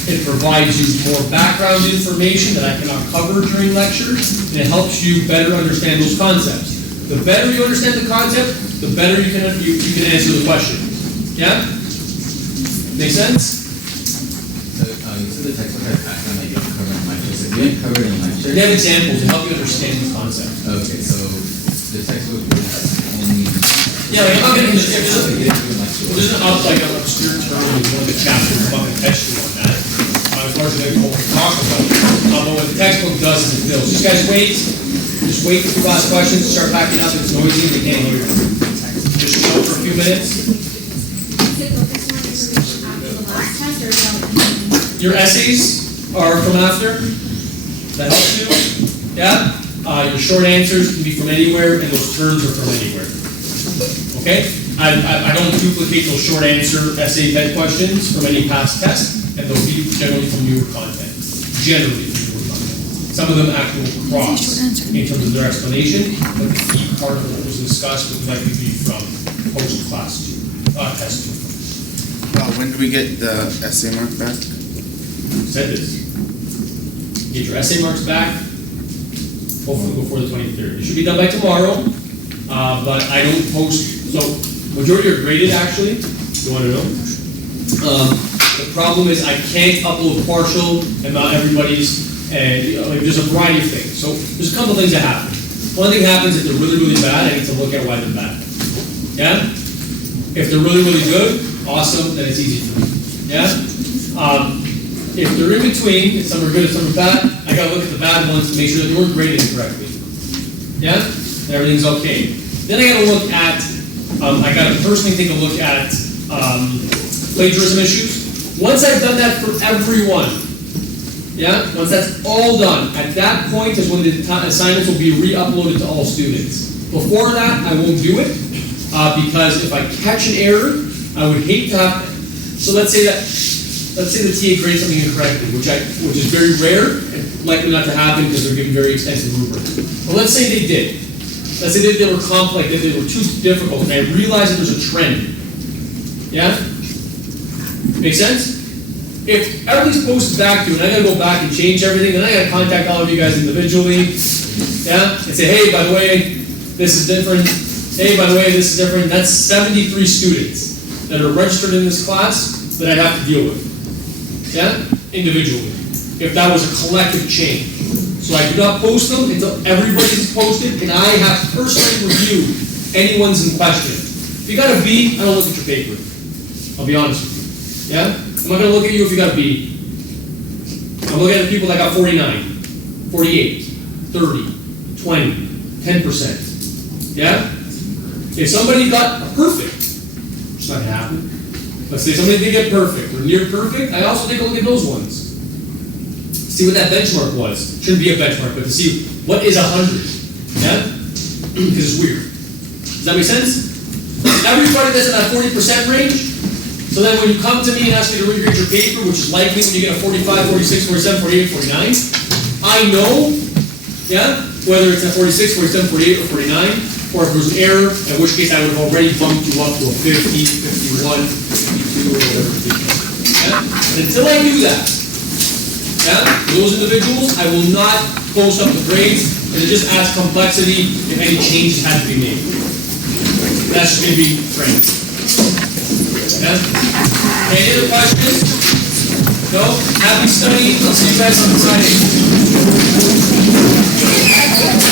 It provides you more background information that I cannot cover during lectures, and it helps you better understand those concepts. The better you understand the concept, the better you can answer the question. Yeah? Make sense? So you said the textbook has background that you don't cover in lectures. If you didn't cover it in lectures, They have examples to help you understand the concept. okay, so the textbook has only. Yeah, like I'm not getting into there's an obscure term in one of the chapters. I'm not going to test you on that. As far as what we talk about. But what the textbook does is it builds. Just guys wait. Just wait for people to ask questions. Start backing up. It's noisy. They can't hear you. Just chill for a few minutes. Your essays are from after. That helps you. Yeah? Your short answers can be from anywhere, and those terms are from anywhere. Okay? I don't duplicate those short answer essay type questions from any past test, and they'll be generally from newer content. Generally from newer content. Some of them actually will cross in terms of their explanation, but the key part of what was discussed would likely be from post-class 2, test 2. When do we get the essay mark back? Said this. Get your essay marks back, hopefully before the 23rd. It should be done by tomorrow, but I don't post, so majority are graded actually, if you want to know. The problem is I can't upload partial and not everybody's, and there's a variety of things. So there's a couple of things that happen. One thing happens if they're really, really bad, I need to look at why they're bad. Yeah? If they're really, really good, awesome, then it's easy for me. Yeah? If they're in between, if some are good and some are bad, I gotta look at the bad ones to make sure that they were graded correctly. Yeah? And everything's okay. Then I gotta look at, I gotta personally take a look at plagiarism issues. Once I've done that for everyone, yeah, once that's all done, at that point is when the assignments will be re-uploaded to all students. Before that, I won't do it, because if I catch an error, I would hate to have, so let's say the TA graded something incorrectly, which is very rare and likely not to happen because they're given very extensive rubrics. But let's say they did. Let's say they were complex, they were too difficult, and I realized that there's a trend. Yeah? Make sense? If everything's posted back to you and I gotta go back and change everything, then I gotta contact all of you guys individually, yeah? And say, hey, by the way, this is different. Hey, by the way, this is different. That's 73 students that are registered in this class that I'd have to deal with. Yeah? Individually. If that was a collective change. So I do not post them until everybody's posted, and I have to personally review anyone's in question. If you got a B, I don't look at your paper. I'll be honest with you. Yeah? I'm not going to look at you if you got a B. I'm looking at the people that got 49, 48, 30, 20, 10%. Yeah? If somebody got a perfect, it's not going to happen. Let's say somebody did get perfect or near perfect, I also take a look at those ones. See what that benchmark was. Shouldn't be a benchmark, but to see what is 100. Yeah? Because it's weird. Does that make sense? Everybody that's in that 40% range, so then when you come to me and ask me to regrade your paper, which is likely when you get a 45, 46, 47, 48, 49, I know, yeah, whether it's at 46, 47, 48, or 49, or if there's an error, in which case I would have already bumped you up to a 50, 51, 52, or whatever it is. Yeah? And until I do that, yeah, those individuals, I will not post up the grades, and it just adds complexity if any changes had to be made. That's going to be frank. Yeah? Any other questions? No? Happy studying. I'll see you guys on Friday. I don't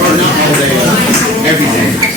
Or not all day, every day.